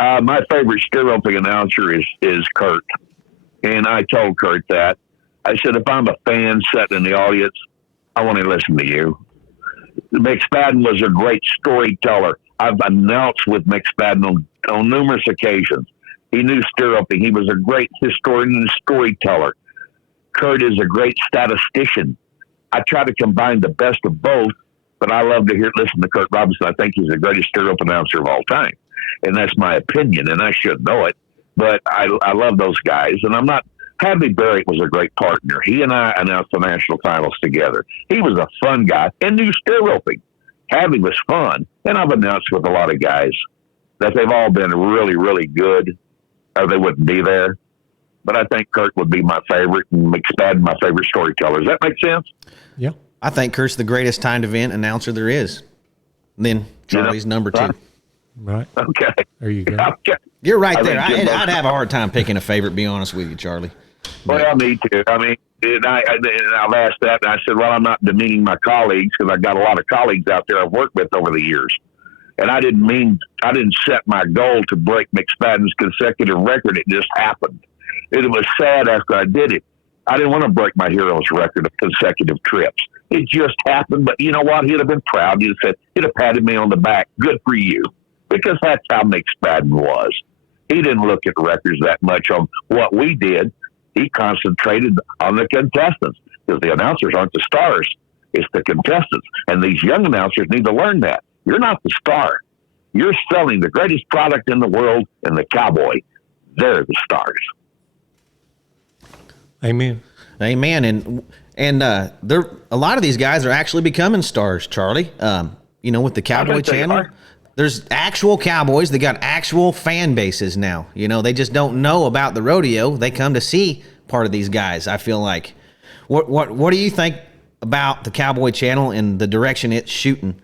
My favorite steer roping announcer is Kurt. And I told Kurt that. I said, if I'm a fan sitting in the audience, I want to listen to you. McSpadden was a great storyteller. I've announced with McSpadden on numerous occasions. He knew steer roping. He was a great historian and storyteller. Kurt is a great statistician. I try to combine the best of both, but I love to listen to Kurt Robinson. I think he's the greatest steer rope announcer of all time. And that's my opinion, and I should know it. But I love those guys, and I'm not. Hadley Barrett was a great partner. He and I announced the national finals together. He was a fun guy and knew steer roping. Hadley was fun, and I've announced with a lot of guys that they've all been really, really good, or they wouldn't be there. But I think Kurt would be my favorite, and McSpadden my favorite storyteller. Does that make sense? Yeah. I think Kurt's the greatest timed event announcer there is. And then Charlie's number 2. Right. Okay. There you go. Okay. You're right there. I'd have a hard time picking a favorite, be honest with you, Charlie. Well, me too. I mean, I've asked that, and I said, well, I'm not demeaning my colleagues because I've got a lot of colleagues out there I've worked with over the years. And I didn't set my goal to break McSpadden's consecutive record. It just happened. It was sad after I did it. I didn't want to break my hero's record of consecutive trips. It just happened. But you know what? He'd have been proud. He'd have patted me on the back. Good for you. Because that's how McSpadden was. He didn't look at records that much on what we did. He concentrated on the contestants because the announcers aren't the stars. It's the contestants. And these young announcers need to learn that. You're not the star. You're selling the greatest product in the world and the Cowboy. They're the stars. Amen. Amen. And there, a lot of these guys are actually becoming stars, Charlie. With the Cowboy Channel, there's actual cowboys. They got actual fan bases now. They just don't know about the rodeo. They come to see part of these guys. I feel like. What do you think about the Cowboy Channel and the direction it's shooting?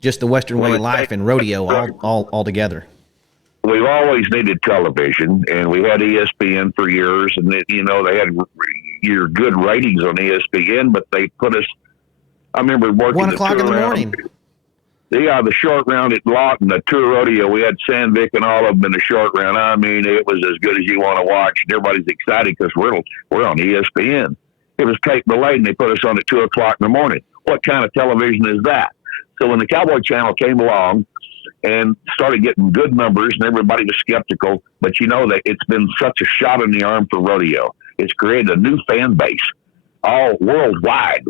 Just the Western way of life and rodeo all together. We've always needed television, and we had ESPN for years, and they had your good ratings on ESPN, but they put us. I remember working 1 o'clock in the morning. Yeah, the short round at Lawton, the tour rodeo. We had Sandvik and all of them in the short round. I mean, it was as good as you want to watch, and everybody's excited because we're on ESPN. It was Cape Delayed, and they put us on at 2 o'clock in the morning. What kind of television is that? So when the Cowboy Channel came along and started getting good numbers, and everybody was skeptical, but that it's been such a shot in the arm for rodeo. It's created a new fan base, all worldwide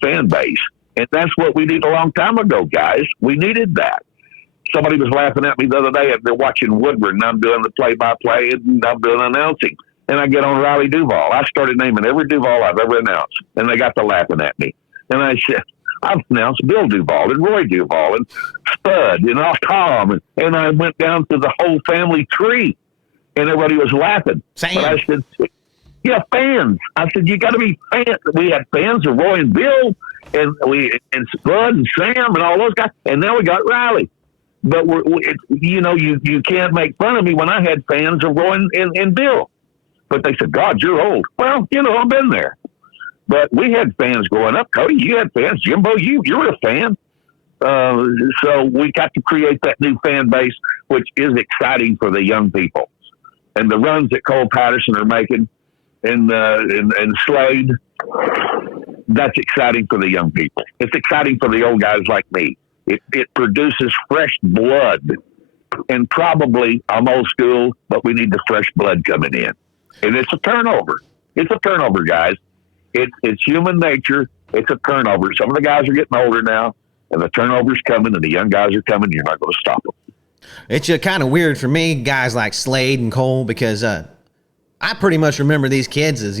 fan base. And that's what we did a long time ago, guys. We needed that. Somebody was laughing at me the other day. They're watching Woodward, and I'm doing the play-by-play, and I'm doing announcing. And I get on Riley Duvall. I started naming every Duvall I've ever announced, and they got to laughing at me. And I said, I've announced Bill Duvall and Roy Duvall and Spud and Tom. And I went down to the whole family tree, and everybody was laughing. Sam. But I said, yeah, fans. I said, you got to be fans. We had fans of Roy and Bill and Spud and Sam and all those guys. And now we got Riley. But you can't make fun of me when I had fans of Roy and Bill. But they said, God, you're old. Well, I've been there. But we had fans growing up. Cody, you had fans. Jimbo, you're a fan. So we got to create that new fan base, which is exciting for the young people. And the runs that Cole Patterson are making and Slade, that's exciting for the young people. It's exciting for the old guys like me. It produces fresh blood. And probably I'm old school, but we need the fresh blood coming in. And it's a turnover. It's a turnover, guys. It's human nature. It's a turnover. Some of the guys are getting older now, and the turnover's coming, and the young guys are coming. You're not going to stop them. It's kind of weird for me, guys like Slade and Cole, because I pretty much remember these kids as,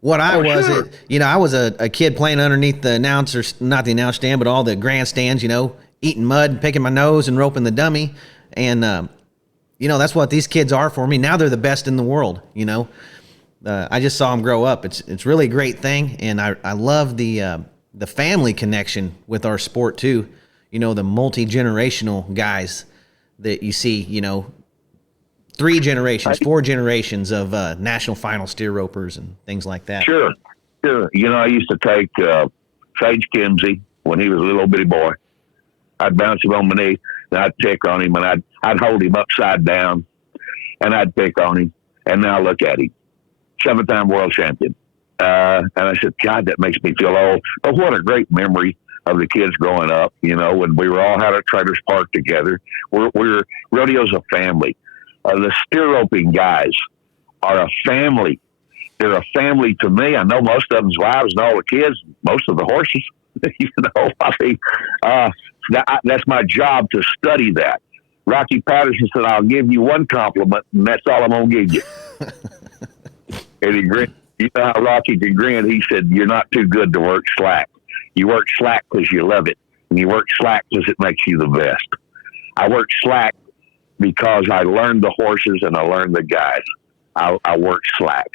what I was. Sure. I was a kid playing underneath the announcers, not the announce stand, but all the grandstands, eating mud, picking my nose, and roping the dummy. And, that's what these kids are for me. Now they're the best in the world, I just saw them grow up. It's really a great thing, and I love the family connection with our sport too. The multi-generational guys that you see. 3 generations, 4 generations of National Finals steer ropers and things like that. Sure. I used to take Sage Kimsey when he was a little bitty boy. I'd bounce him on my knee, and I'd pick on him, and I'd hold him upside down, and I'd pick on him, and now look at him. 7-time world champion. And I said, God, that makes me feel old. But what a great memory of the kids growing up, when we were all out at Traders Park together. We're rodeo's a family. The steer roping guys are a family. They're a family to me. I know most of them's wives and all the kids, most of the horses. That's my job to study that. Rocky Patterson said, I'll give you one compliment, and that's all I'm going to give you. And he grinned. You know how Rocky can grin? He said, you're not too good to work slack. You work slack because you love it. And you work slack because it makes you the best. I work slack because I learned the horses and I learned the guys. I work slack.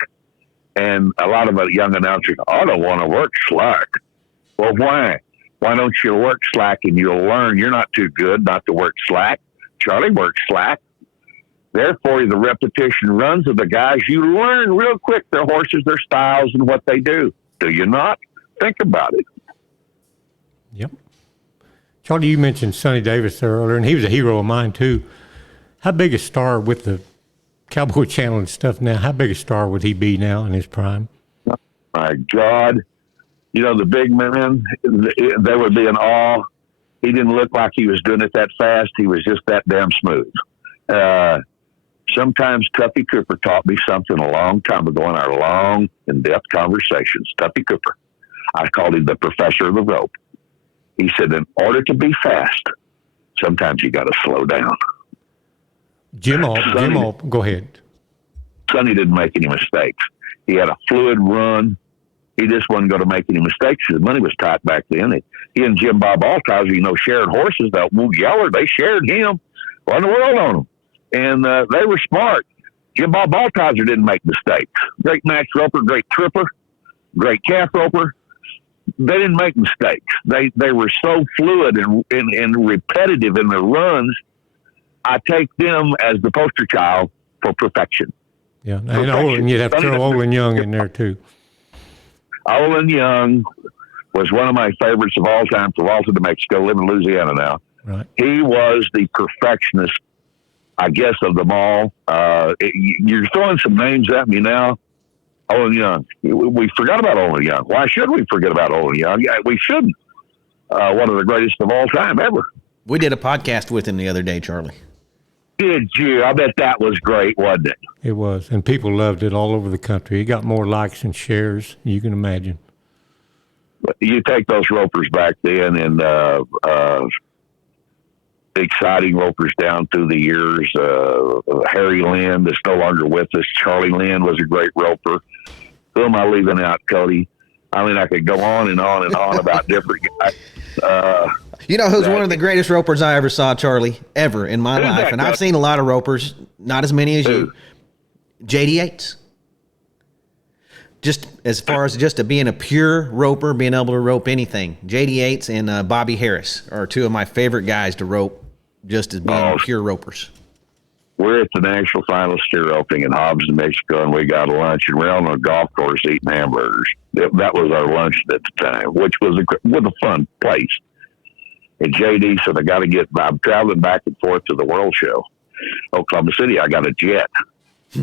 And a lot of young announcers, I don't want to work slack. Well, why? Why don't you work slack and you'll learn you're not too good not to work slack? Charlie works slack. Therefore, the repetition runs of the guys, you learn real quick their horses, their styles, and what they do. Do you not? Think about it. Yep. Charlie, you mentioned Sonny Davis earlier, and he was a hero of mine, too. How big a star with the Cowboy Channel and stuff now, how big a star would he be now in his prime? My God. The big man, they would be in awe. He didn't look like he was doing it that fast. He was just that damn smooth. Sometimes Tuffy Cooper taught me something a long time ago in our long, in-depth conversations. Tuffy Cooper. I called him the professor of the rope. He said, in order to be fast, sometimes you got to slow down. Jim, go ahead. Sonny didn't make any mistakes. He had a fluid run. He just wasn't going to make any mistakes. His money was tight back then. He and Jim Bob Altizer, shared horses. That Wool Yeller, they shared him. Won the world on them. And they were smart. Jim Bob Altizer didn't make mistakes. Great match roper, great tripper, great calf roper. They didn't make mistakes. They were so fluid and repetitive in their runs. I take them as the poster child for perfection. Yeah, and you'd have to throw Olin Young in there too. Olin Young was one of my favorites of all time for Walter, New Mexico, live in Louisiana now. Right. He was the perfectionist, I guess, of them all. You're throwing some names at me now. Olin Young. We forgot about Olin Young. Why should we forget about Olin Young? We shouldn't. One of the greatest of all time ever. We did a podcast with him the other day, Charlie. Did you? I bet that was great, wasn't it? It was, and people loved it all over the country. It got more likes and shares, you can imagine. You take those ropers back then, and exciting ropers down through the years. Harry Lynn is no longer with us. Charlie Lynn was a great roper. Who am I leaving out, Cody? I mean, I could go on and on and on about different guys. You know who's one of the greatest ropers I ever saw, Charlie, ever in my life? And I've seen a lot of ropers, not as many as you. J.D. Yates. Just as far as just being a pure roper, being able to rope anything. J.D. Yates and Bobby Harris are two of my favorite guys to rope, just as being pure ropers. We're at the National Finals Steer Opening in Hobbs, New Mexico, and we got a lunch, and we're on a golf course eating hamburgers. That was our lunch at the time, which was a fun place. And JD said, I'm traveling back and forth to the World Show. Oklahoma City, I got a jet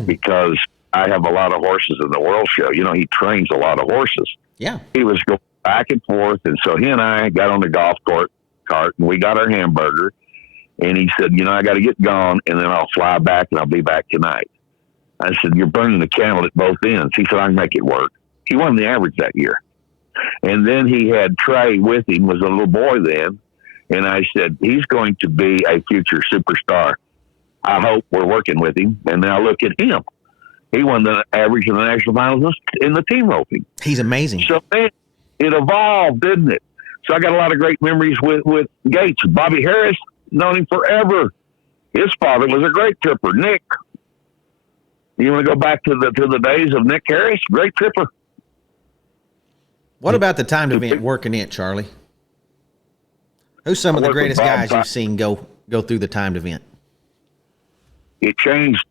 because I have a lot of horses in the World Show. He trains a lot of horses. Yeah. He was going back and forth, and so he and I got on the golf cart, and we got our hamburger. And he said, I got to get gone, and then I'll fly back, and I'll be back tonight. I said, you're burning the candle at both ends. He said, I can make it work. He won the average that year. And then he had Trey with him, was a little boy then. And I said, he's going to be a future superstar. I hope we're working with him. And now look at him. He won the average in the National Finals in the team roping. He's amazing. So man, it evolved, didn't it? So I got a lot of great memories with Gates. Bobby Harris, known him forever. His father was a great tripper, Nick. You want to go back to the days of Nick Harris? Great tripper. What about the timed event working it, Charlie? Who's some of the greatest guys you've seen go through the timed event? It changed.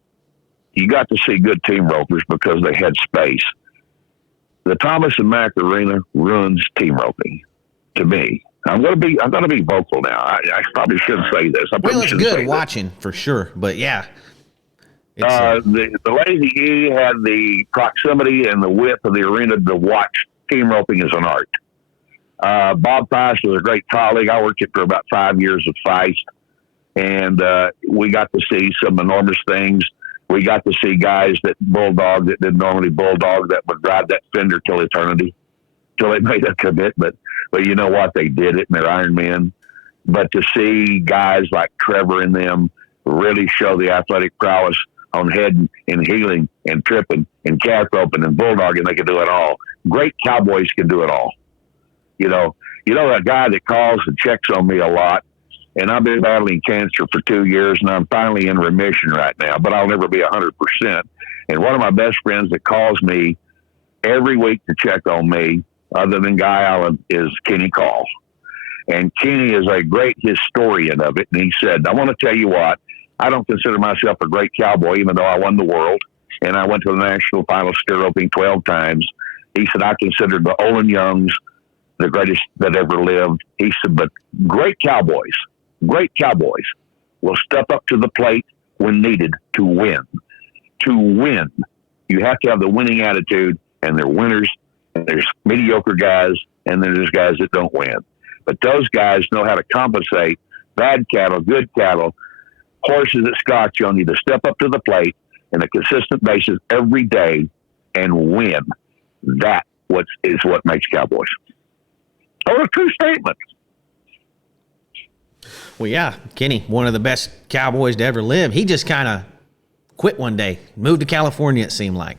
You got to see good team ropers because they had space. The Thomas and Mack Arena runs team roping to me. I'm going to be vocal now. I probably shouldn't say this. Well, it's good watching for sure, but yeah. The Lazy E had the proximity and the width of the arena to watch team roping as an art. Bob Feist was a great colleague. I worked it for about 5 years with Feist, and we got to see some enormous things. We got to see guys that didn't normally bulldog, that would ride that fender till eternity, till they made a commitment. But you know what? They did it, and they're Iron Men. But to see guys like Trevor and them really show the athletic prowess on head and heeling and tripping and calf roping and bulldogging, they can do it all. Great cowboys can do it all. That guy that calls and checks on me a lot, and I've been battling cancer for 2 years, and I'm finally in remission right now, but I'll never be 100%. And one of my best friends that calls me every week to check on me, other than Guy Allen, is Kenny Call. And Kenny is a great historian of it. And he said, I want to tell you what, I don't consider myself a great cowboy, even though I won the world. And I went to the National Finals Steer Opening 12 times. He said, I consider the Olin Youngs the greatest that ever lived. He said, but great cowboys will step up to the plate when needed to win. To win, you have to have the winning attitude, and they're winners, and there's mediocre guys, and then there's guys that don't win. But those guys know how to compensate bad cattle, good cattle, horses that scotch on you to step up to the plate on a consistent basis every day and win. That is what makes cowboys. Or a true statement. Well, yeah, Kenny, one of the best cowboys to ever live. He just kind of quit one day, moved to California, it seemed like.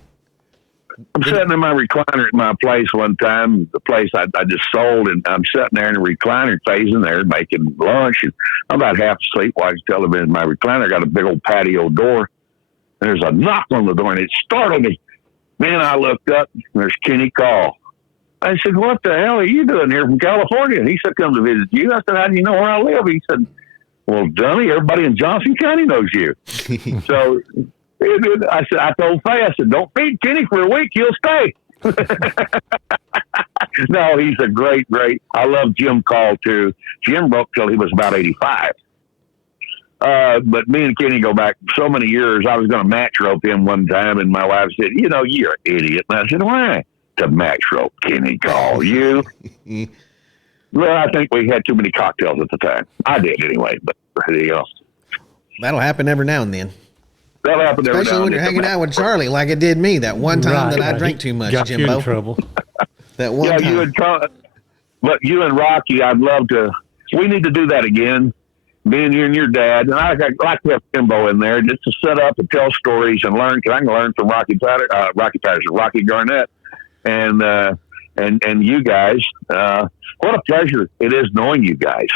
I'm sitting in my recliner at my place one time, the place I just sold, and I'm sitting there in the recliner phasing there, making lunch, and I'm about half asleep watching television in my recliner. I got a big old patio door, and there's a knock on the door, and it startled me. Man, I looked up, and there's Kenny Call. I said, what the hell are you doing here from California? And he said, come to visit you. I said, how do you know where I live? He said, well, dummy, everybody in Johnson County knows you. So I told Faye, I said, don't feed Kenny for a week. He'll stay. No, he's a great. I love Jim Call, too. Jim broke till he was about 85. But me and Kenny go back so many years. I was going to match rope him one time, and my wife said, you're an idiot. And I said, why? To match rope Kenny Call. You? Well, I think we had too many cocktails at the time. I did anyway, but that'll happen every now and then. That'll happen every now and then. Especially when you're hanging out with Charlie, like it did me that one time that I drank too much, got Jimbo. You in trouble. That one time. But you and Rocky, I'd love to. We need to do that again. Me and you and your dad, and I'd like to have Jimbo in there just to set up and tell stories and learn. Because I can learn from Rocky Garnett, and you guys. What a pleasure it is knowing you guys,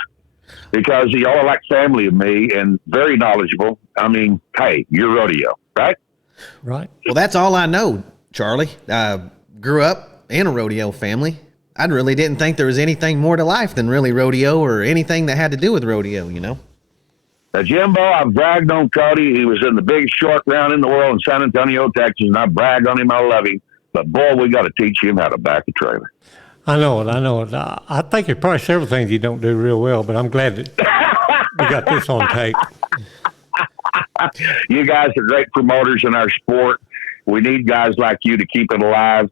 because y'all are like family to me and very knowledgeable. I mean, hey, you're rodeo, right? Right. Well, that's all I know, Charlie. Grew up in a rodeo family. I really didn't think there was anything more to life than really rodeo or anything that had to do with rodeo, Now, Jimbo, I've bragged on Cody. He was in the biggest short round in the world in San Antonio, Texas, and I bragged on him. I love him. But, boy, we got to teach him how to back a trailer. I know it. I think there's probably several things you don't do real well, but I'm glad that we got this on tape. You guys are great promoters in our sport. We need guys like you to keep it alive,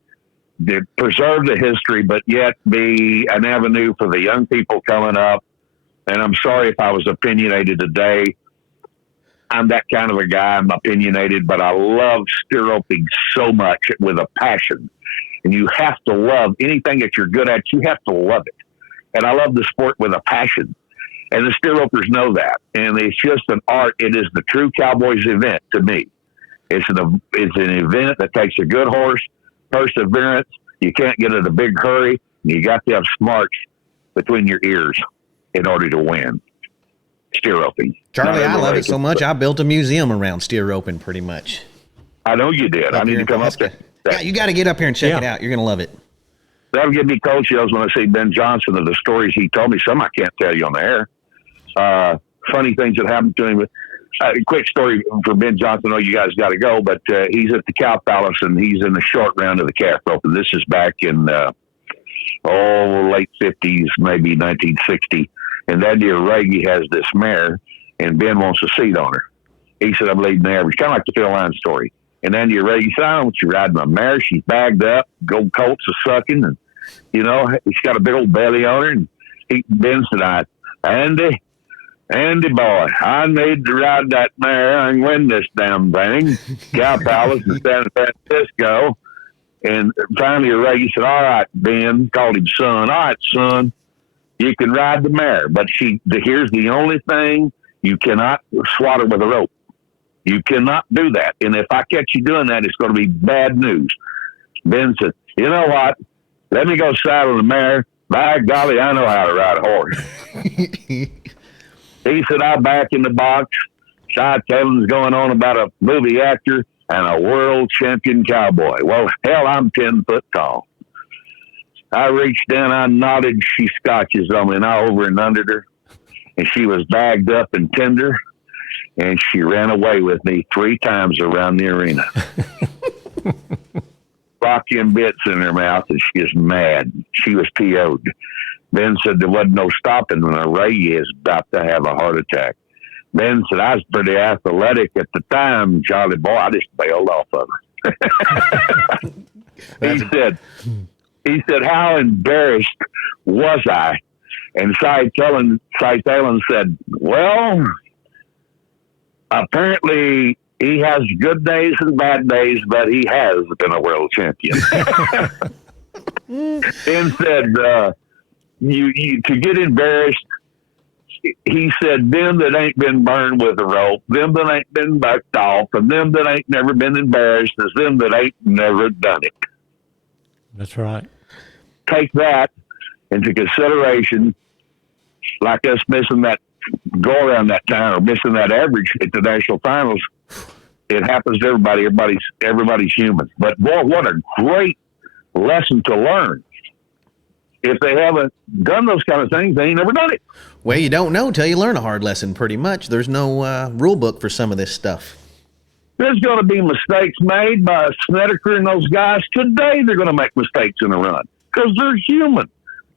to preserve the history, but yet be an avenue for the young people coming up. And I'm sorry if I was opinionated today. I'm that kind of a guy. I'm opinionated, but I love steer roping so much with a passion. And you have to love anything that you're good at. You have to love it. And I love the sport with a passion. And the steer ropers know that. And it's just an art. It is the true Cowboys event to me. It's an event that takes a good horse, perseverance. You can't get in a big hurry. You got to have smarts between your ears in order to win steer roping. Charlie, I love it so much. I built a museum around steer roping pretty much. I know you did. I need to come up there. Yeah, you got to get up here and check it out. You're going to love it. That'll give me cold chills when I see Ben Johnson and the stories he told me. Some I can't tell you on the air. Funny things that happened to him. Quick story for Ben Johnson. I know you guys got to go, but he's at the Cow Palace and he's in the short round of the calf rope. And this is back in late 50s, maybe 1960. And that dear Reggie has this mare, and Ben wants a seat on her. He said, I'm leading the average. Kind of like the Phil Line story. And then your Reggie said, I don't want you riding my mare. She's bagged up. Gold colts are sucking. And, she's got a big old belly on her. And Ben said, Andy boy, I need to ride that mare and win this damn thing. Cow Palace in San Francisco. And finally, Reggie said, all right, Ben, called him son. All right, son, you can ride the mare. But here's the only thing, you cannot swat her with a rope. You cannot do that. And if I catch you doing that, it's going to be bad news. Ben said, you know what? Let me go saddle the mare. By golly, I know how to ride a horse. He said, I back in the box. Shy-telling's going on about a movie actor and a world champion cowboy. Well, hell, I'm 10 foot tall. I reached in, I nodded, she scotches on me, and I over and under her. And she was bagged up and tender. And she ran away with me 3 times around the arena. Rocking bits in her mouth, and she was mad. She was PO'd. Ben said there wasn't no stopping when a Ray is about to have a heart attack. Ben said, I was pretty athletic at the time, Charlie boy. I just bailed off of her. He said, how embarrassed was I? And Cy Talon said, well, apparently he has good days and bad days, but he has been a world champion. Ben said, you to get embarrassed, he said, them that ain't been burned with a rope, them that ain't been bucked off, and them that ain't never been embarrassed is them that ain't never done it. That's right. Take that into consideration, like us missing that go around that time or missing that average at the national finals. It happens to everybody. Everybody's human. But boy, what a great lesson to learn. If they haven't done those kind of things, they ain't never done it. Well, you don't know till you learn a hard lesson, pretty much. There's no rule book for some of this stuff. There's going to be mistakes made by Snedeker and those guys. Today they're going to make mistakes in a run because they're human.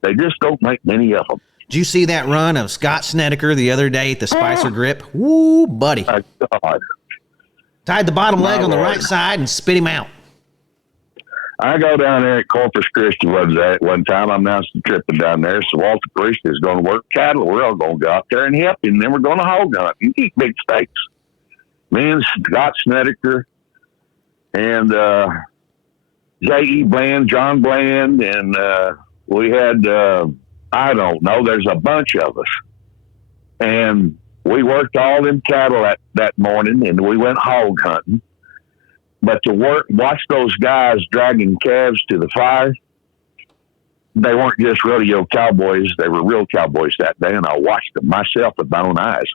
They just don't make many of them. Did you see that run of Scott Snedeker the other day at the Spicer Grip? Woo, buddy. My God. Tied the bottom leg on the right side and spit him out. I go down there at Corpus Christi one time. I'm now tripping down there. So Walter Christi is going to work cattle. We're all going to go out there and help him. Then we're going to hog hunt and eat big steaks. Me and Scott Snedeker and J.E. Bland, John Bland, and we had, I don't know, there's a bunch of us. And we worked all them cattle that morning, and we went hog hunting. But to watch those guys dragging calves to the fire, they weren't just rodeo cowboys. They were real cowboys that day, and I watched them myself with my own eyes.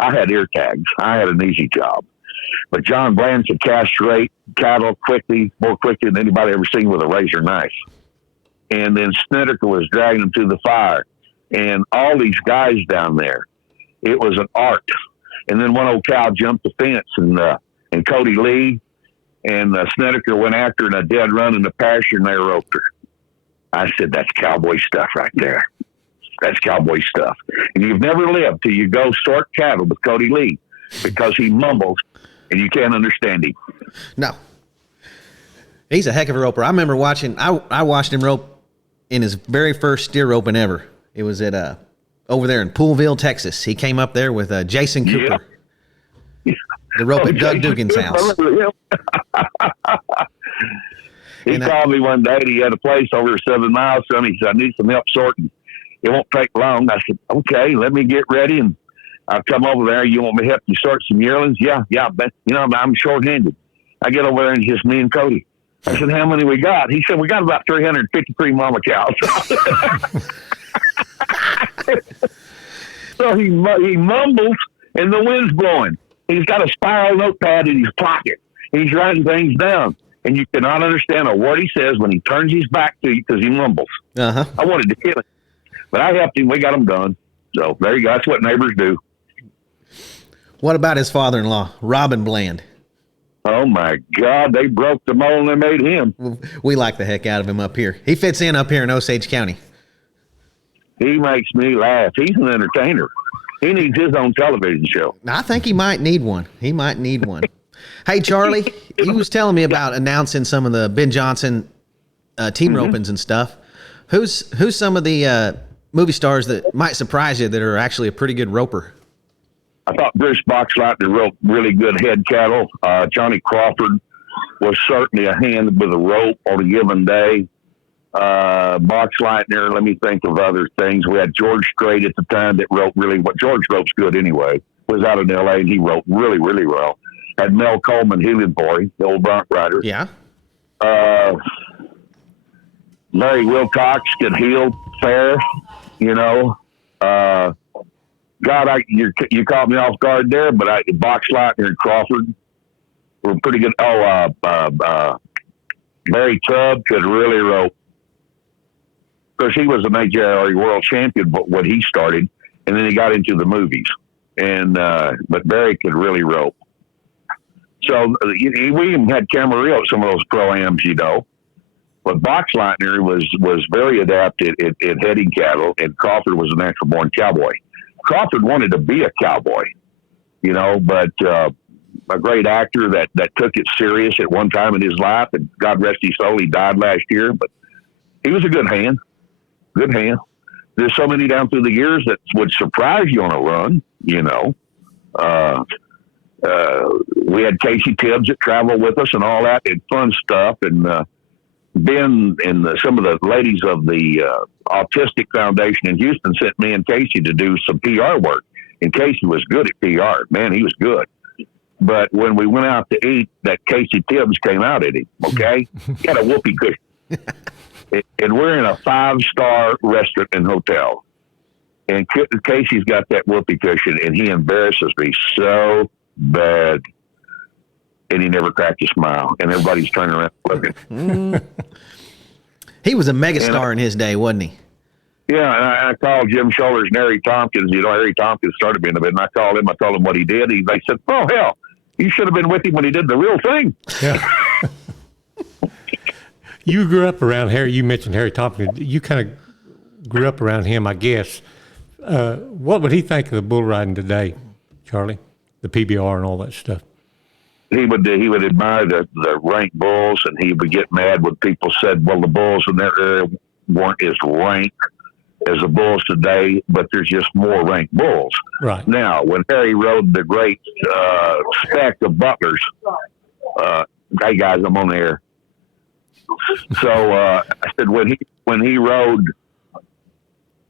I had ear tags. I had an easy job. But John Bland could castrate cattle more quickly than anybody ever seen with a razor knife. And then Snedeker was dragging them to the fire. And all these guys down there, it was an art. And then one old cow jumped the fence, and Cody Lee and Snedeker went after her in a dead run in the pasture, and they roped her. I said, that's cowboy stuff right there. That's cowboy stuff. And you've never lived till you go sort cattle with Cody Lee because he mumbles and you can't understand him. No. He's a heck of a roper. I remember watching, I watched him rope in his very first steer roping ever. It was at over there in Poolville, Texas. He came up there with Jason Cooper. Yeah. The rope at Doug Dugan's house. He called me one day. He had a place over 7 miles from me. He said, I need some help sorting. It won't take long. I said, okay, let me get ready. And I'll come over there. You want me to help you sort some yearlings? Yeah. But, I'm short-handed. I get over there and it's just me and Cody. I said, how many we got? He said, we got about 353 mama cows. So he mumbles and the wind's blowing. He's got a spiral notepad in his pocket. He's writing things down. And you cannot understand a word he says when he turns his back to you because he mumbles. Uh-huh. I wanted to kill him. But I helped him. We got him done. So there you go. That's what neighbors do. What about his father-in-law, Robin Bland? Oh, my God. They broke the mold and they made him. We like the heck out of him up here. He fits in up here in Osage County. He makes me laugh. He's an entertainer. He needs his own television show. I think he might need one. Hey, Charlie, he was telling me about announcing some of the Ben Johnson team ropings and stuff. Who's some of the movie stars that might surprise you that are actually a pretty good roper? I thought Bruce Boxleitner roped really good head cattle. Johnny Crawford was certainly a hand with a rope on a given day. Boxleitner, let me think of other things. We had George Strait at the time that roped really well. George ropes good anyway. Was out in L.A. and he roped really, really well. Had Mel Coleman, Healing Boy, the old bronc rider. Yeah. Larry Wilcox could heel fair, God, you caught me off guard there, but Boxleitner and Crawford were pretty good. Barry Tubb could really rope. Because he was an AJRE world champion when he started, and then he got into the movies. But Barry could really rope. So we even had Camarillo at some of those pro-ams, But Boxleitner was very adept at heading cattle, and Crawford was a natural-born cowboy. Crawford wanted to be a cowboy, but a great actor that took it serious at one time in his life, and God rest his soul, he died last year. But he was a good hand. Good hand. There's so many down through the years that would surprise you on a run, We had Casey Tibbs that traveled with us and all that and fun stuff. And Ben and some of the ladies of the Autistic Foundation in Houston sent me and Casey to do some PR work. And Casey was good at PR. Man, he was good. But when we went out to eat, that Casey Tibbs came out at him, okay? He had a whoopee cushion. And we're in a 5-star restaurant and hotel. And Casey's got that whoopee cushion, and he embarrasses me so bad. And he never cracked a smile. And everybody's turning around looking. He was a megastar in his day, wasn't he? Yeah, and I called Jim Shoulders and Harry Tompkins. You know, Harry Tompkins started me in a bit, and I called him. I told him what he did. They said, "Oh, hell, you should have been with him when he did the real thing." Yeah. You grew up around Harry. You mentioned Harry Tompkins. You kind of grew up around him, I guess. What would he think of the bull riding today, Charlie? The PBR and all that stuff. He would admire the ranked bulls, and he would get mad when people said, "Well, the bulls in their area weren't as ranked as the bulls today, but there's just more ranked bulls." Right. Now, when Harry rode the great stack of butlers, hey guys, I'm on the air. So I said when he rode,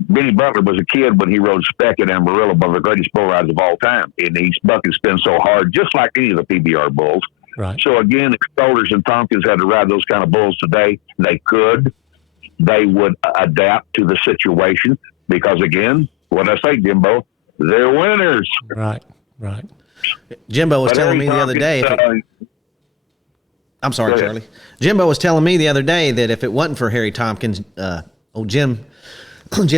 Benny Butler was a kid when he rode Speck at Amarillo, one of the greatest bull rides of all time, and he's bucking spin so hard, just like any of the PBR bulls. Right. So again, if Shoulders and Tompkins had to ride those kind of bulls today, they could. They would adapt to the situation because, again, what I say, Jimbo, they're winners. Right. Jimbo was telling me the other day. I'm sorry, Charlie. Jimbo was telling me the other day that if it wasn't for Harry Tompkins, Jim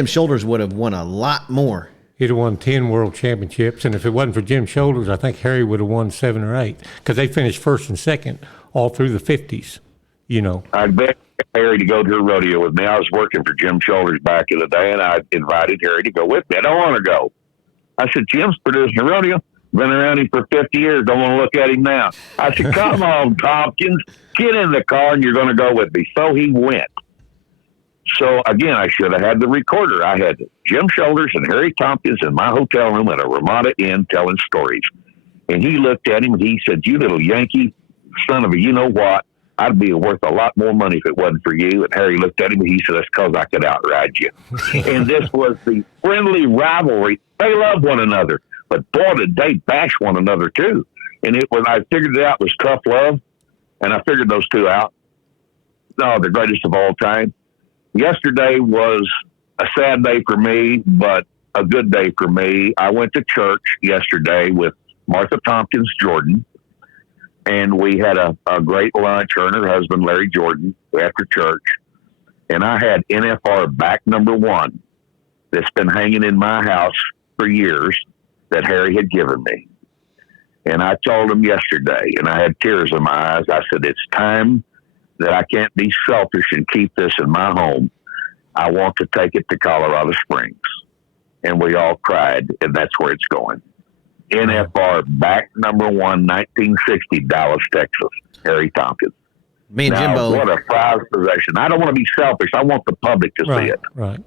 Shoulders would have won a lot more. He'd have won 10 world championships, and if it wasn't for Jim Shoulders, I think Harry would have won 7 or 8 because they finished first and second all through the 50s. You know, I begged Harry to go to a rodeo with me. I was working for Jim Shoulders back in the day, and I invited Harry to go with me. I don't want to go. I said, Jim's producing a rodeo. Been around him for 50 years. Don't want to look at him now. I said, come on, Tompkins. Get in the car, and you're going to go with me. So he went. So, again, I should have had the recorder. I had Jim Shoulders and Harry Tompkins in my hotel room at a Ramada Inn telling stories. And he looked at him, and he said, you little Yankee son of a you-know-what. I'd be worth a lot more money if it wasn't for you. And Harry looked at him, and he said, that's because I could outride you. And this was the friendly rivalry. They love one another. But, boy, did they bash one another, too. And I figured it out was tough love, and I figured those two out. No, the greatest of all time. Yesterday was a sad day for me, but a good day for me. I went to church yesterday with Martha Tompkins Jordan, and we had a great lunch, her and her husband, Larry Jordan, after church. And I had NFR back number 1 that's been hanging in my house for years that Harry had given me. And I told him yesterday, and I had tears in my eyes, I said, it's time that I can't be selfish and keep this in my home. I want to take it to Colorado Springs. And we all cried, and that's where it's going. NFR back number 1, 1960, Dallas, Texas, Harry Tompkins. Me and Now, Jimbo. what a prized possession. I don't want to be selfish. I want the public to see it. Right.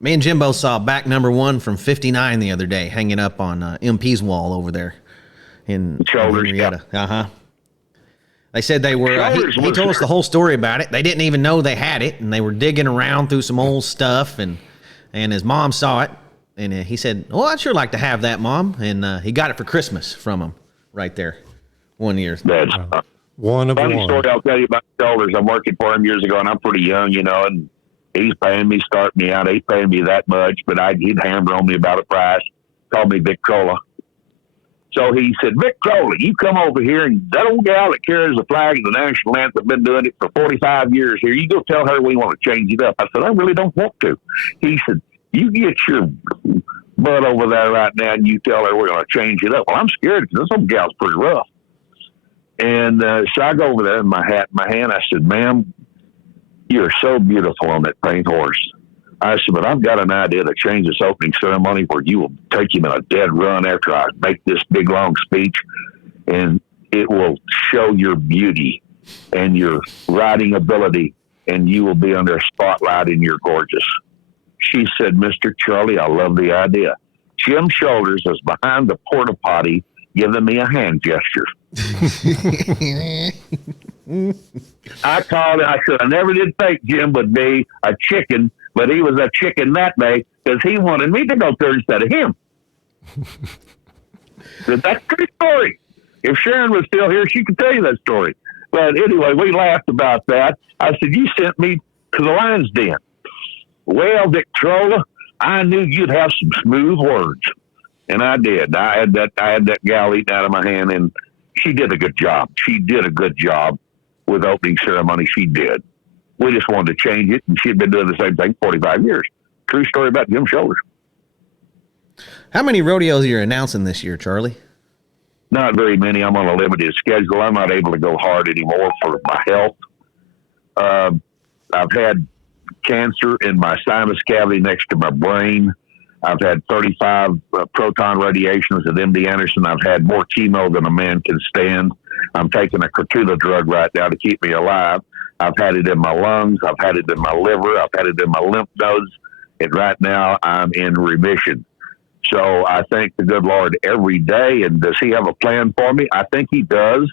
Me and Jimbo saw back number 1 from 59 the other day, hanging up on MP's wall over there in Shoulders, Henrietta. They said they were. He told us the there. whole story about it. They didn't even know they had it, and they were digging around through some old stuff, and his mom saw it, and he said, "Oh, I'd sure like to have that, Mom." And he got it for Christmas from him, right there, one year. That's One of funny one. story I'll tell you about Shoulders. I'm working for him years ago, and I'm pretty young, and he's paying me, starting me out. He ain't paying me that much, but he'd hammer on me about a price. Called me Vic Crolla. So he said, Vic Crowley, you come over here, and that old gal that carries the flag of the national anthem, been doing it for 45 years here. You go tell her we want to change it up. I said, I really don't want to. He said, you get your butt over there right now, and you tell her we're going to change it up. Well, I'm scared because this old gal's pretty rough. And so I go over there in my hat in my hand. I said, ma'am, you're so beautiful on that paint horse. I said, but I've got an idea to change this opening ceremony where you will take him in a dead run after I make this big, long speech, and it will show your beauty and your riding ability, and you will be under a spotlight and you're gorgeous. She said, Mr. Charlie, I love the idea. Jim Shoulders is behind the porta potty giving me a hand gesture. I called him. I said, I never did think Jim would be a chicken, but he was a chicken that day because he wanted me to go third instead of him. So that's a true story. If Sharon was still here, she could tell you that story. But anyway, we laughed about that. I said, you sent me to the lion's den. Well, Victrola, I knew you'd have some smooth words. And I did. I had that gal eating out of my hand, and she did a good job. She did a good job with opening ceremony. She did. We just wanted to change it, and she had been doing the same thing 45 years. True story about Jim Shoulders. How many rodeos are you announcing this year, Charlie? Not very many. I'm on a limited schedule. I'm not able to go hard anymore for my health. I've had cancer in my sinus cavity next to my brain. I've had 35 proton radiations at MD Anderson. I've had more chemo than a man can stand. I'm taking a Cortula drug right now to keep me alive. I've had it in my lungs. I've had it in my liver. I've had it in my lymph nodes. And right now I'm in remission. So I thank the good Lord every day. And does he have a plan for me? I think he does.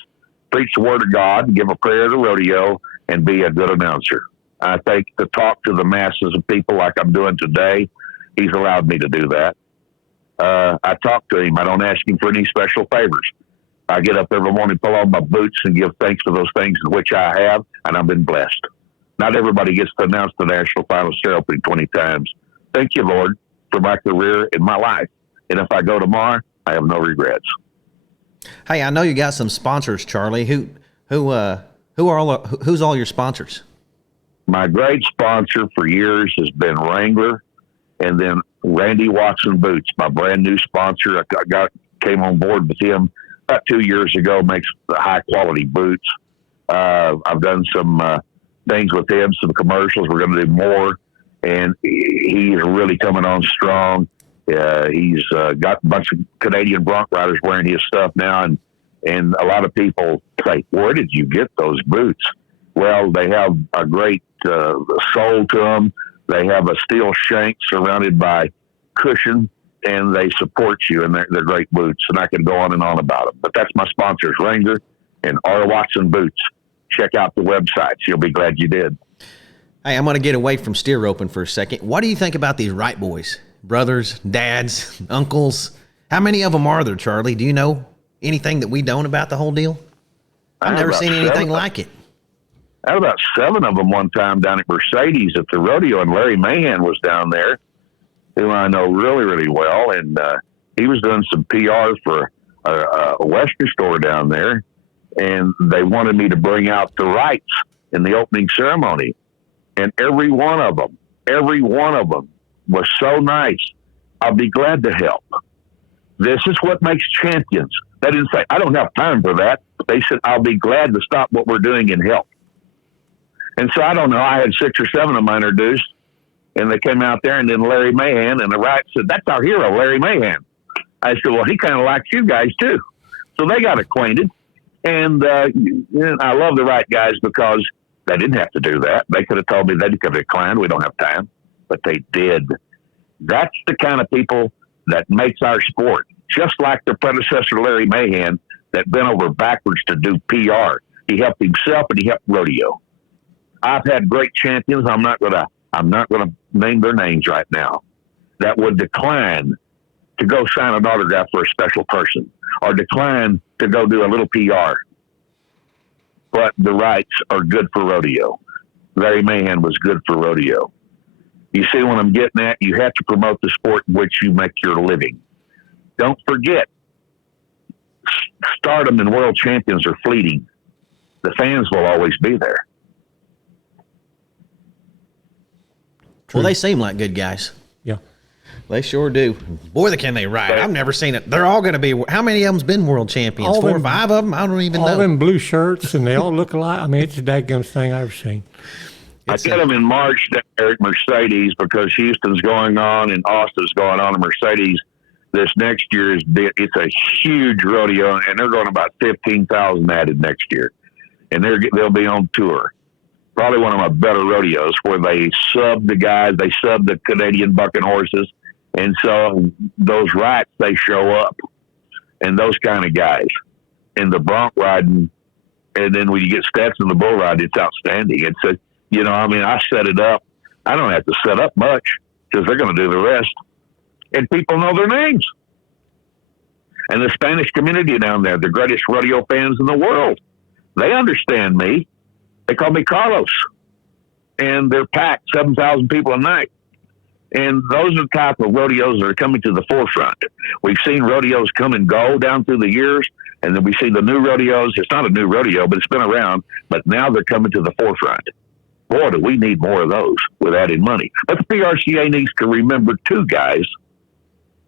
Preach the word of God, give a prayer at a rodeo, and be a good announcer. I think to talk to the masses of people like I'm doing today, he's allowed me to do that. I talk to him. I don't ask him for any special favors. I get up every morning, pull on my boots, and give thanks for those things in which I have, and I've been blessed. Not everybody gets to announce the National Finals Rodeo 20 times. Thank you, Lord, for my career and my life. And if I go tomorrow, I have no regrets. Hey, I know you got some sponsors, Charlie. Who's all your sponsors? My great sponsor for years has been Wrangler, and then Randy Watson Boots, my brand new sponsor. I came on board with him about 2 years ago. Makes high quality boots. I've done some things with him, some commercials. We're going to do more, and he's really coming on strong. He's got a bunch of Canadian bronc riders wearing his stuff now, and a lot of people say, "Where did you get those boots?" Well, they have a great sole to them. They have a steel shank surrounded by cushion, and they support you, and they're great boots. And I can go on and on about them. But that's my sponsors, Wrangler and R. Watson Boots. Check out the websites. You'll be glad you did. Hey, I'm going to get away from steer roping for a second. What do you think about these Wright boys? Brothers, dads, uncles? How many of them are there, Charlie? Do you know anything that we don't about the whole deal? I've never seen anything like it. I had about 7 of them one time down at Mercedes at the rodeo, and Larry Mahan was down there, who I know really, really well, and he was doing some PR for a Western store down there, and they wanted me to bring out the Wrights in the opening ceremony, and every one of them was so nice. I'll be glad to help. This is what makes champions. They didn't say, I don't have time for that. They said, I'll be glad to stop what we're doing and help. And so I don't know. I had 6 or 7 of them introduced, and they came out there, and then Larry Mahan and the Wright said, "That's our hero, Larry Mahan." I said, "Well, he kind of likes you guys too." So they got acquainted, and I love the Wright guys because they didn't have to do that. They could have told me they could have declined. We don't have time, but they did. That's the kind of people that makes our sport, just like the predecessor Larry Mahan that bent over backwards to do PR. He helped himself and he helped rodeo. I've had great champions. I'm not gonna name their names right now, that would decline to go sign an autograph for a special person or decline to go do a little PR. But the Wrights are good for rodeo. Larry Mahan was good for rodeo. You see what I'm getting at? You have to promote the sport in which you make your living. Don't forget, stardom and world champions are fleeting. The fans will always be there. Well, they seem like good guys. Yeah. They sure do. Boy, can they ride. I've never seen it. They're all going to be, how many of them's been world champions? 4 or 5 of them? I don't even know. All them blue shirts, and they all look alike. I mean, it's the dadgum thing I've ever seen. I get them in March there at Mercedes because Houston's going on and Austin's going on, and Mercedes this next year it's a huge rodeo, and they're going about 15,000 added next year, and they'll be on tour. Probably one of my better rodeos where they sub the guys, they sub the Canadian bucking horses, and so those Wrights, they show up, and those kind of guys, and the bronc riding And then when you get stats in the bull ride, it's outstanding. It's a, you know, I mean, I set it up. I don't have to set up much because they're going to do the rest. And people know their names. And the Spanish community down there, the greatest rodeo fans in the world, they understand me. They call me Carlos. And they're packed, 7,000 people a night. And those are the type of rodeos that are coming to the forefront. We've seen rodeos come and go down through the years, and then we see the new rodeos. It's not a new rodeo, but it's been around. But now they're coming to the forefront. Boy, do we need more of those with added money. But the PRCA needs to remember two guys.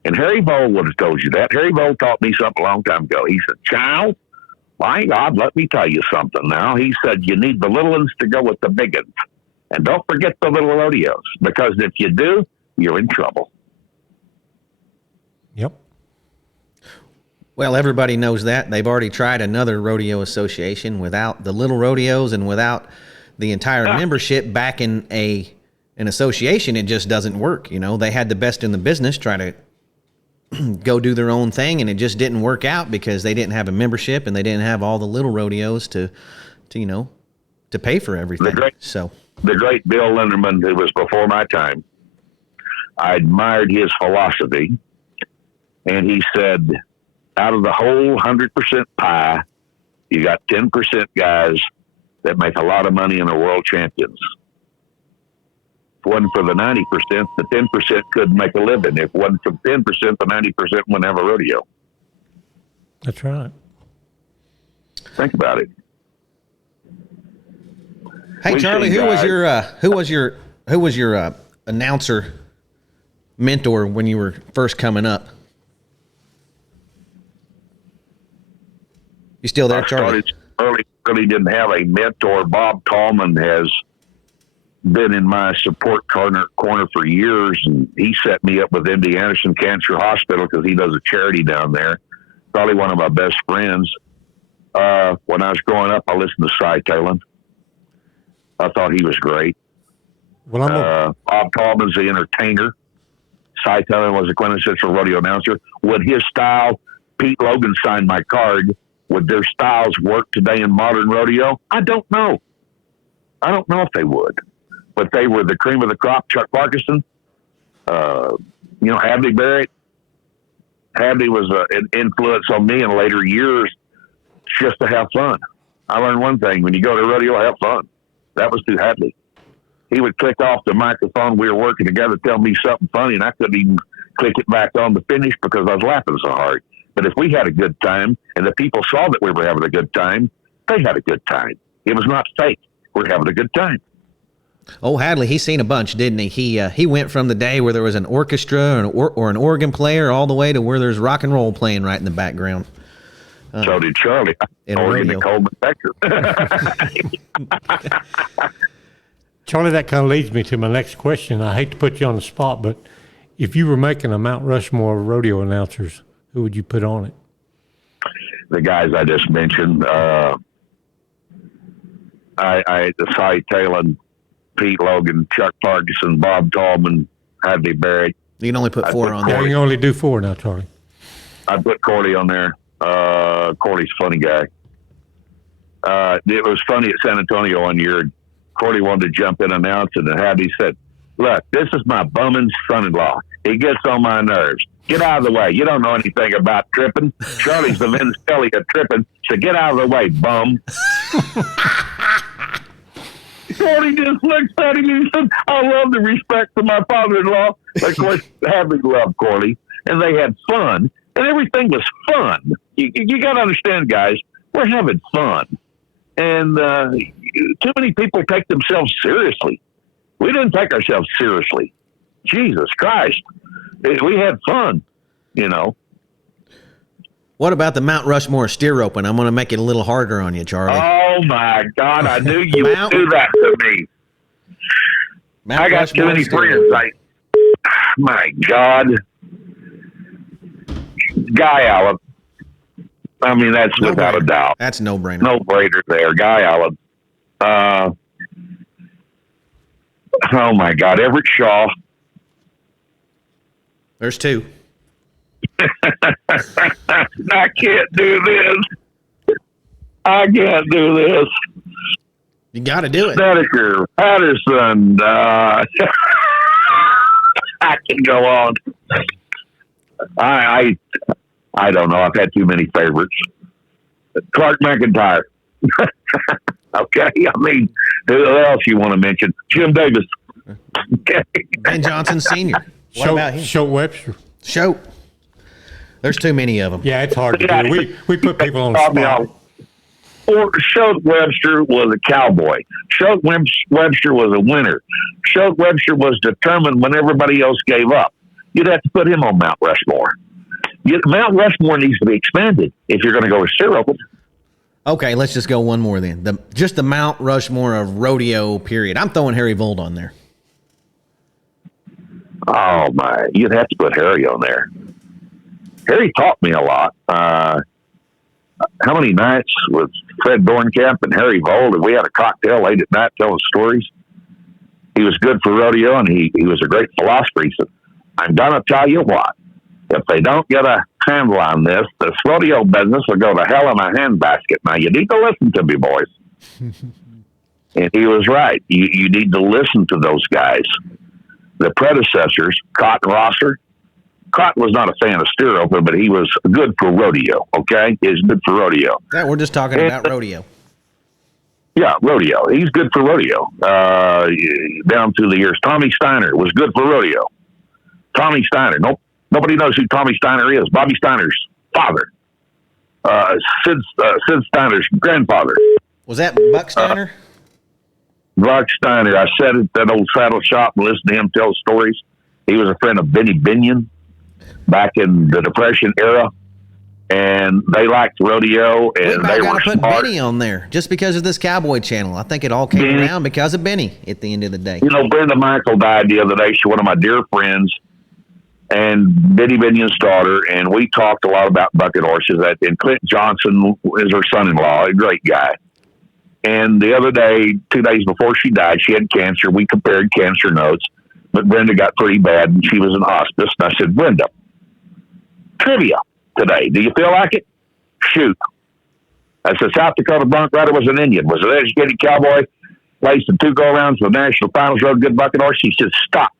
And Harry Vole would have told you that. Harry Vole taught me something a long time ago. He said, child, my God, let me tell you something now. He said, you need the little ones to go with the big ones. And don't forget the little rodeos, because if you do, you're in trouble. Yep. Well, everybody knows that. They've already tried another rodeo association without the little rodeos and without the entire membership back in an association. It just doesn't work. You know, they had the best in the business try to go do their own thing, and it just didn't work out because they didn't have a membership and they didn't have all the little rodeos to you know, to pay for everything. The great Bill Linderman, who was before my time, I admired his philosophy. And he said, out of the whole 100% pie, you got 10% guys that make a lot of money and are world champions. If it wasn't for the 90%, the 10% couldn't make a living. If it wasn't for the 10%, the 90% wouldn't have a rodeo. That's right. Think about it. Hey, Charlie, who was your announcer mentor when you were first coming up? You still there, Charlie? Really didn't have a mentor. Bob Tallman has been in my support corner for years, and he set me up with MD Anderson Cancer Hospital because he does a charity down there. Probably one of my best friends. When I was growing up, I listened to Cy Talon. I thought he was great. Well, Bob Tallman's the entertainer. Cy Talon was a quintessential rodeo announcer. Would his style, Pete Logan signed my card, would their styles work today in modern rodeo? I don't know. I don't know if they would. But they were the cream of the crop. Chuck Parkinson, Hadley Barrett. Hadley was an influence on me in later years just to have fun. I learned one thing. When you go to rodeo, have fun. That was through Hadley. He would click off the microphone. We were working together, tell me something funny, and I couldn't even click it back on to finish because I was laughing so hard. But if we had a good time and the people saw that we were having a good time, they had a good time. It was not fake. We're having a good time. Oh, Hadley, he's seen a bunch, didn't he? He went from the day where there was an orchestra or an organ player all the way to where there's rock and roll playing right in the background. So did Charlie. Organ and Coleman Becker. Charlie, that kind of leads me to my next question. I hate to put you on the spot, but if you were making a Mount Rushmore of rodeo announcers, who would you put on it? The guys I just mentioned. The Cy Talon, Pete Logan, Chuck Parkinson, Bob Tallman, Hadley Barrett. You can only put four on there. You can only do four now, Charlie. I'd put Corley on there. Corley's a funny guy. It was funny at San Antonio one year. Corley wanted to jump in and announce it, and Hadley said, look, this is my bumming son-in-law. He gets on my nerves. Get out of the way. You don't know anything about tripping. Charlie's the Vince Kelly of tripping, so get out of the way, bum. Corley just looked at him and said, I love the respect for my father-in-law. Of course, Hadley loved Corley, and they had fun, and everything was fun. You got to understand, guys, we're having fun. And too many people take themselves seriously. We didn't take ourselves seriously. Jesus Christ. We had fun, you know. What about the Mount Rushmore steer roping? I'm going to make it a little harder on you, Charlie. Oh, my God. I knew you would do that to me. I got too many friends. My God. Guy Allen. I mean, that's without a doubt. That's no-brainer. No-brainer there. Guy Allen. Oh, my God. Everett Shaw. There's two. I can't do this. I can't do this. You got to do it. Snedeker, Patterson. I can go on. I don't know. I've had too many favorites. Clark McIntyre. Okay. I mean, who else you want to mention? Jim Davis. Okay. Ben Johnson Sr. What about him? Shoat Webster. Shoat. There's too many of them. Yeah, it's hard to do. We put people on the spot. Shoat Webster was a cowboy. Shoat Webster was a winner. Shoat Webster was determined when everybody else gave up. You'd have to put him on Mount Rushmore. Mount Rushmore needs to be expanded if you're going to go with steer open. Okay, let's just go one more then. Just the Mount Rushmore of rodeo period. I'm throwing Harry Vold on there. Oh, my. You'd have to put Harry on there. Harry taught me a lot. How many nights with Fred Dornkamp and Harry Vold, and we had a cocktail late at night telling stories. He was good for rodeo, and he was a great philosopher. He said, I'm going to tell you what. If they don't get a handle on this rodeo business will go to hell in a handbasket. Now, you need to listen to me, boys. And he was right. You need to listen to those guys. The predecessors, Cotton Rosser. Cotton was not a fan of steer open, but he was good for rodeo, okay? He's good for rodeo. Yeah, we're just talking about rodeo. Yeah, rodeo. He's good for rodeo down through the years. Tommy Steiner was good for rodeo. Tommy Steiner. Nobody knows who Tommy Steiner is. Bobby Steiner's father. Sid Steiner's grandfather. Was that Buck Steiner? Buck Steiner. I sat at that old saddle shop and listened to him tell stories. He was a friend of Benny Binion back in the Depression era, and they liked rodeo, and they were put smart. Benny on there just because of this Cowboy channel. I think it all came around because of Benny at the end of the day. You know, Brenda Michael died the other day. She's one of my dear friends, and Benny Binion's daughter, and we talked a lot about bucket horses. And Clint Johnson is her son-in-law, a great guy. And the other day, 2 days before she died, she had cancer. We compared cancer notes, but Brenda got pretty bad, and she was in hospice. And I said, Brenda, trivia today. Do you feel like it? Shoot. I said, South Dakota bronc rider was an Indian. Was an educated cowboy. Placed in 2 go-rounds for the National Finals Rodeo, good bucket horse. He said, stop.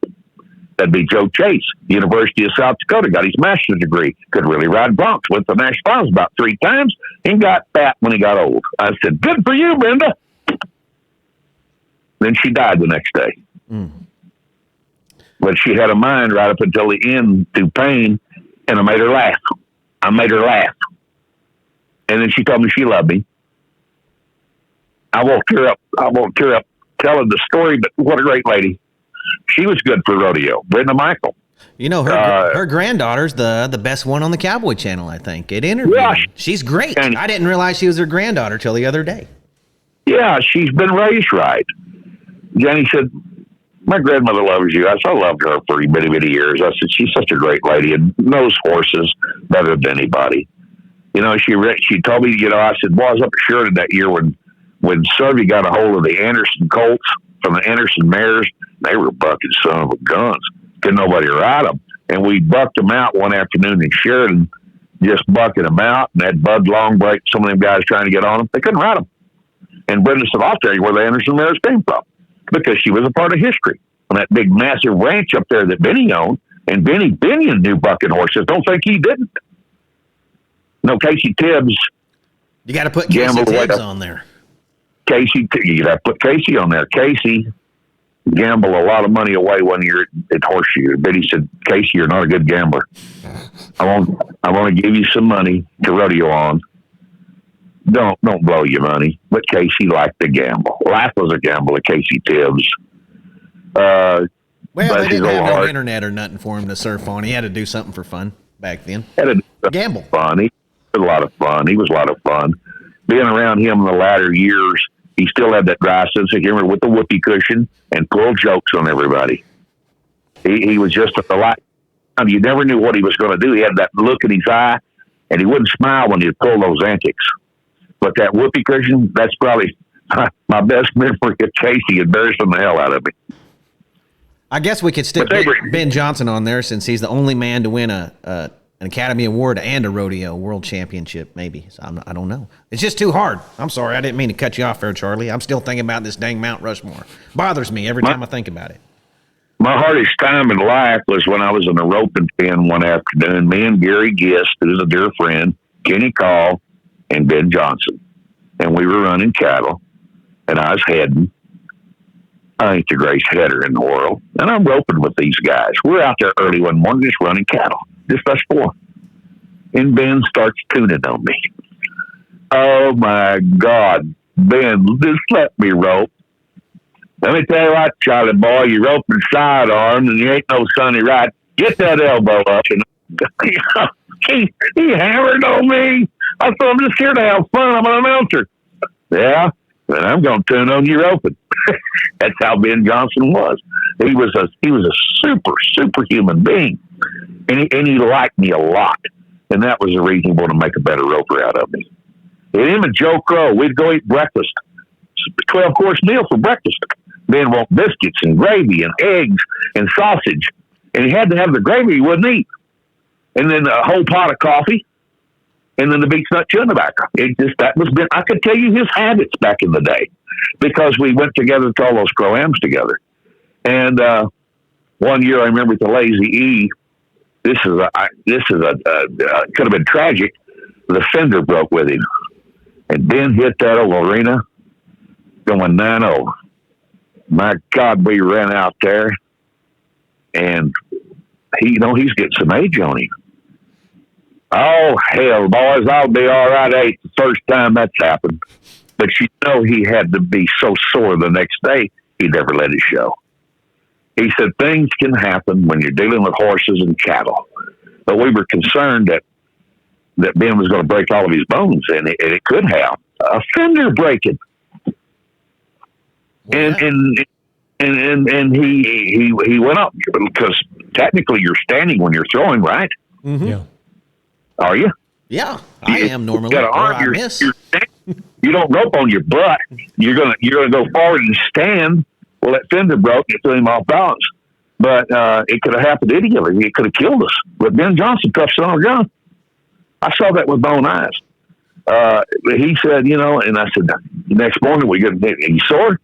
That'd be Joe Chase, University of South Dakota. Got his master's degree. Could really ride broncs. Went to the National Finals about 3 times and got fat when he got old. I said, good for you, Brenda. Then she died the next day. But she had a mind right up until the end through pain, and I made her laugh. And then she told me she loved me. I won't tear up telling the story, but what a great lady. She was good for rodeo. Brenda Michael. You know, her granddaughter's the best one on the Cowboy channel, I think. It interviewed her. She's great. And I didn't realize she was her granddaughter till the other day. Yeah, she's been raised right. Jenny said, my grandmother loves you. I said, I loved her for many, many years. I said, she's such a great lady and knows horses better than anybody. You know, she told me, you know, I said, well, I was up at Sheridan that year when Survey got a hold of the Anderson colts from the Anderson mares. They were bucking son of a guns. Couldn't nobody ride them. And we bucked them out one afternoon in Sheridan, just bucking them out. And that Bud Longbreak, some of them guys trying to get on them, they couldn't ride them. And Brenda said, I'll tell you where the Anderson mares came from. Because she was a part of history on that big, massive ranch up there that Benny owned. And Benny Binion knew bucking horses. Don't think he didn't. No, Casey Tibbs. You got to put Casey Tibbs on there. You got to put Casey on there. Casey gambled a lot of money away one year at Horseshoe. Benny said, Casey, you're not a good gambler. I want to give you some money to rodeo on. Don't blow your money. But Casey liked to gamble. Life was a gamble at Casey Tibbs. Well, they didn't have no internet or nothing for him to surf on. He had to do something for fun back then. Gamble. Fun. He was a lot of fun. He was a lot of fun. Being around him in the latter years, he still had that dry sense of humor with the whoopee cushion and pulled jokes on everybody. He was just a lot. You never knew what he was going to do. He had that look in his eye, and he wouldn't smile when he'd pull those antics. But that whoopee cushion, that's probably my best memory of Casey, embarrassing the hell out of me. I guess we could stick Ben Johnson on there since he's the only man to win an an Academy Award and a rodeo world championship, maybe. So I don't know. It's just too hard. I'm sorry. I didn't mean to cut you off there, Charlie. I'm still thinking about this dang Mount Rushmore. Bothers me every time I think about it. My hardest time in life was when I was in a roping pen one afternoon. Me and Gary Gist, who's a dear friend, Kenny Call, and Ben Johnson. And we were running cattle, and I was heading. I ain't the greatest header in the world. And I'm roping with these guys. We're out there early one morning just running cattle, just us four. And Ben starts tuning on me. Oh, my God. Ben, just let me rope. Let me tell you what, Charlie boy, you're roping sidearm, and you ain't no Sonny right. Get that elbow up. And he hammered on me. I thought, I'm just here to have fun. I'm an announcer. Yeah, and I'm going to tune on you roping. That's how Ben Johnson was. He was a super human being, and he liked me a lot, and that was the reason he wanted to make a better roper out of me. And him and Joe Crow, we'd go eat breakfast, 12-course meal for breakfast. Ben want biscuits and gravy and eggs and sausage, and he had to have the gravy he wouldn't eat, and then a whole pot of coffee, and then the beech nut chewing tobacco. That was Ben. I could tell you his habits back in the day, because we went together to all those Pro-Ams together. And one year I remember at the Lazy E, this is could have been tragic. The fender broke with him, and Ben hit that old arena going 9-0. My God, we ran out there, and he's getting some age on him. Oh, hell, boys, I'll be all right. Ain't the first time that's happened. But he had to be so sore the next day, he never let it show. He said things can happen when you're dealing with horses and cattle. But we were concerned that Ben was going to break all of his bones, and it could have. A fender breaking. And he went up, because technically you're standing when you're throwing, right? Mm-hmm. Yeah. Are you? Yeah, I am normally. You got an arm, you don't rope on your butt. You're gonna go forward and stand. Well, that fender broke, it threw him off balance. But it could have happened to any of us. It could have killed us. But Ben Johnson tough son of a gun. I saw that with my own eyes. He said, and I said, the next morning we get, are you sore?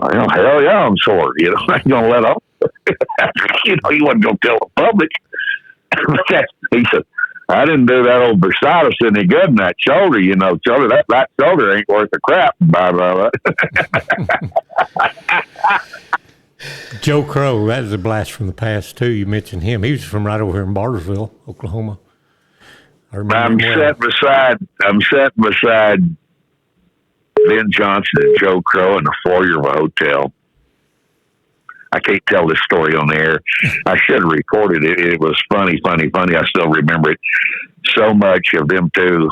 Hell yeah, I'm sore. I ain't gonna let off. He wasn't gonna tell the public. He said, I didn't do that old bursitis any good in that shoulder, shoulder. That right shoulder ain't worth a crap. Blah, blah, blah. Joe Crow, that is a blast from the past too. You mentioned him. He was from right over here in Bartersville, Oklahoma. I'm sitting beside Ben Johnson and Joe Crow in the foyer of a hotel. I can't tell this story on the air. I should have recorded it. It was funny. I still remember it. So much of them two,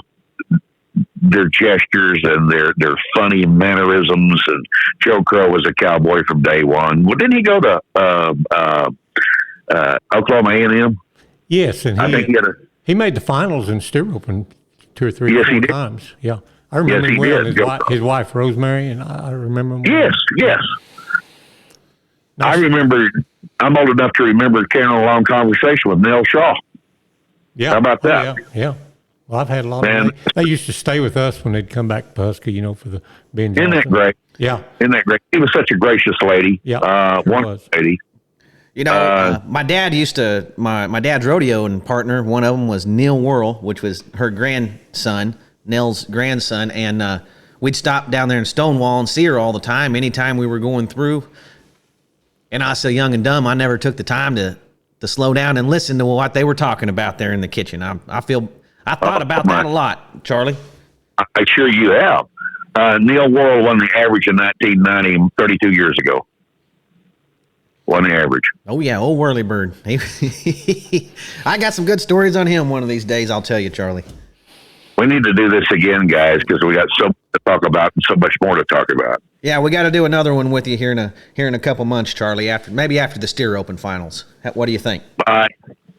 their gestures and their funny mannerisms. And Joe Crow was a Cowboy from day one. Well, didn't he go to Oklahoma A&M? Yes, and I think he made the finals in steer roping 2 or 3 times. Yeah, I remember him well. His wife Rosemary, and I remember him. Yes. I remember, I'm old enough to remember carrying on a long conversation with Nell Shaw. Yeah. How about that? Yeah. Well, I've had a lot of them. They used to stay with us when they'd come back to Husky, for the Ben Johnson. Isn't that great? Yeah. Isn't that great? She was such a gracious lady. Yeah. One lady. My dad used to, my dad's rodeo and partner, one of them was Neil Worrell, which was her grandson, Nell's grandson. And we'd stop down there in Stonewall and see her all the time, anytime we were going through. And I was so young and dumb, I never took the time to slow down and listen to what they were talking about there in the kitchen. I thought about that a lot, Charlie. I'm sure you have. Neil Worrell won the average in 1990, 32 years ago. Won the average. Oh, yeah, old Whirly Bird. I got some good stories on him one of these days, I'll tell you, Charlie. We need to do this again, guys, because we got so much to talk about and so much more to talk about. Yeah, we got to do another one with you here in a couple months, Charlie. Maybe after the Steer Open finals. What do you think? All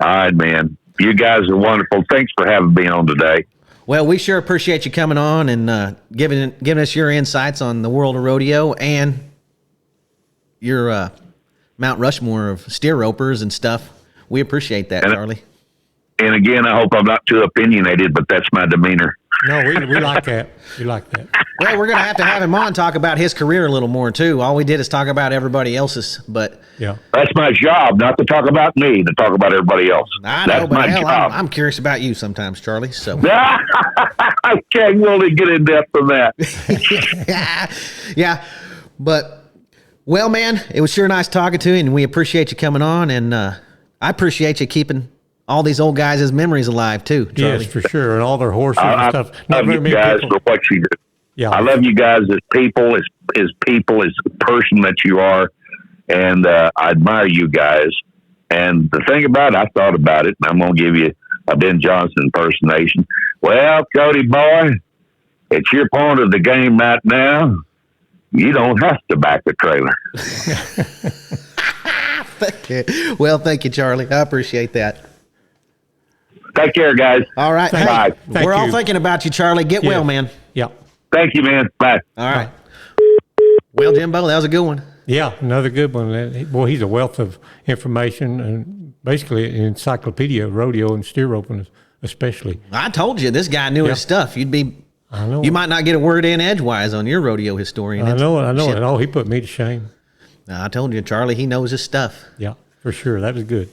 right, man. You guys are wonderful. Thanks for having me on today. Well, we sure appreciate you coming on and giving us your insights on the world of rodeo and your Mount Rushmore of steer ropers and stuff. We appreciate that, Charlie. And again, I hope I'm not too opinionated, but that's my demeanor. No, we like that. We like that. Well, we're going to have him on, talk about his career a little more, too. All we did is talk about everybody else's, but... Yeah. That's my job, not to talk about me, to talk about everybody else. I know, That's but my hell, job. I'm curious about you sometimes, Charlie, so... I can't really get in depth on that. Yeah, but... Well, man, it was sure nice talking to you, and we appreciate you coming on, and I appreciate you keeping all these old guys' memories alive, too, Charlie. Yes, for sure. And all their horses and stuff. I love you guys for what you do. Yeah. I love you guys as people, as the person that you are, and I admire you guys. And the thing about it, I thought about it, and I'm going to give you a Ben Johnson impersonation. Well, Cody boy, it's your point of the game right now. You don't have to back the trailer. Well, thank you, Charlie. I appreciate that. Take care, guys. All right. Bye. Hey, we're all thinking about you, Charlie. Get well, man. Yeah. Thank you, man. Bye. All right. Well, Jimbo, that was a good one. Yeah, another good one. Boy, he's a wealth of information and basically an encyclopedia of rodeo and steer roping especially. I told you, this guy knew his stuff. I know. You might not get a word in edgewise on your rodeo historian. I know. And oh, he put me to shame. I told you, Charlie, he knows his stuff. Yeah, for sure. That was good.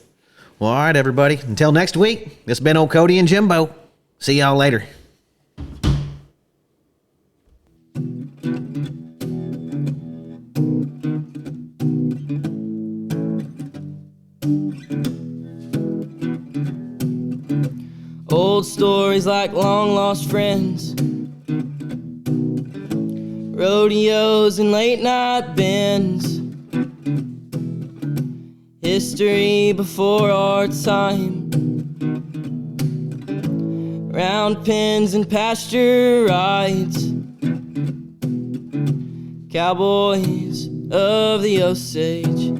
Well, all right, everybody. Until next week, this has been old Cody and Jimbo. See y'all later. Old stories like long lost friends, rodeos and late night bends, history before our time, round pens and pasture rides, cowboys of the Osage.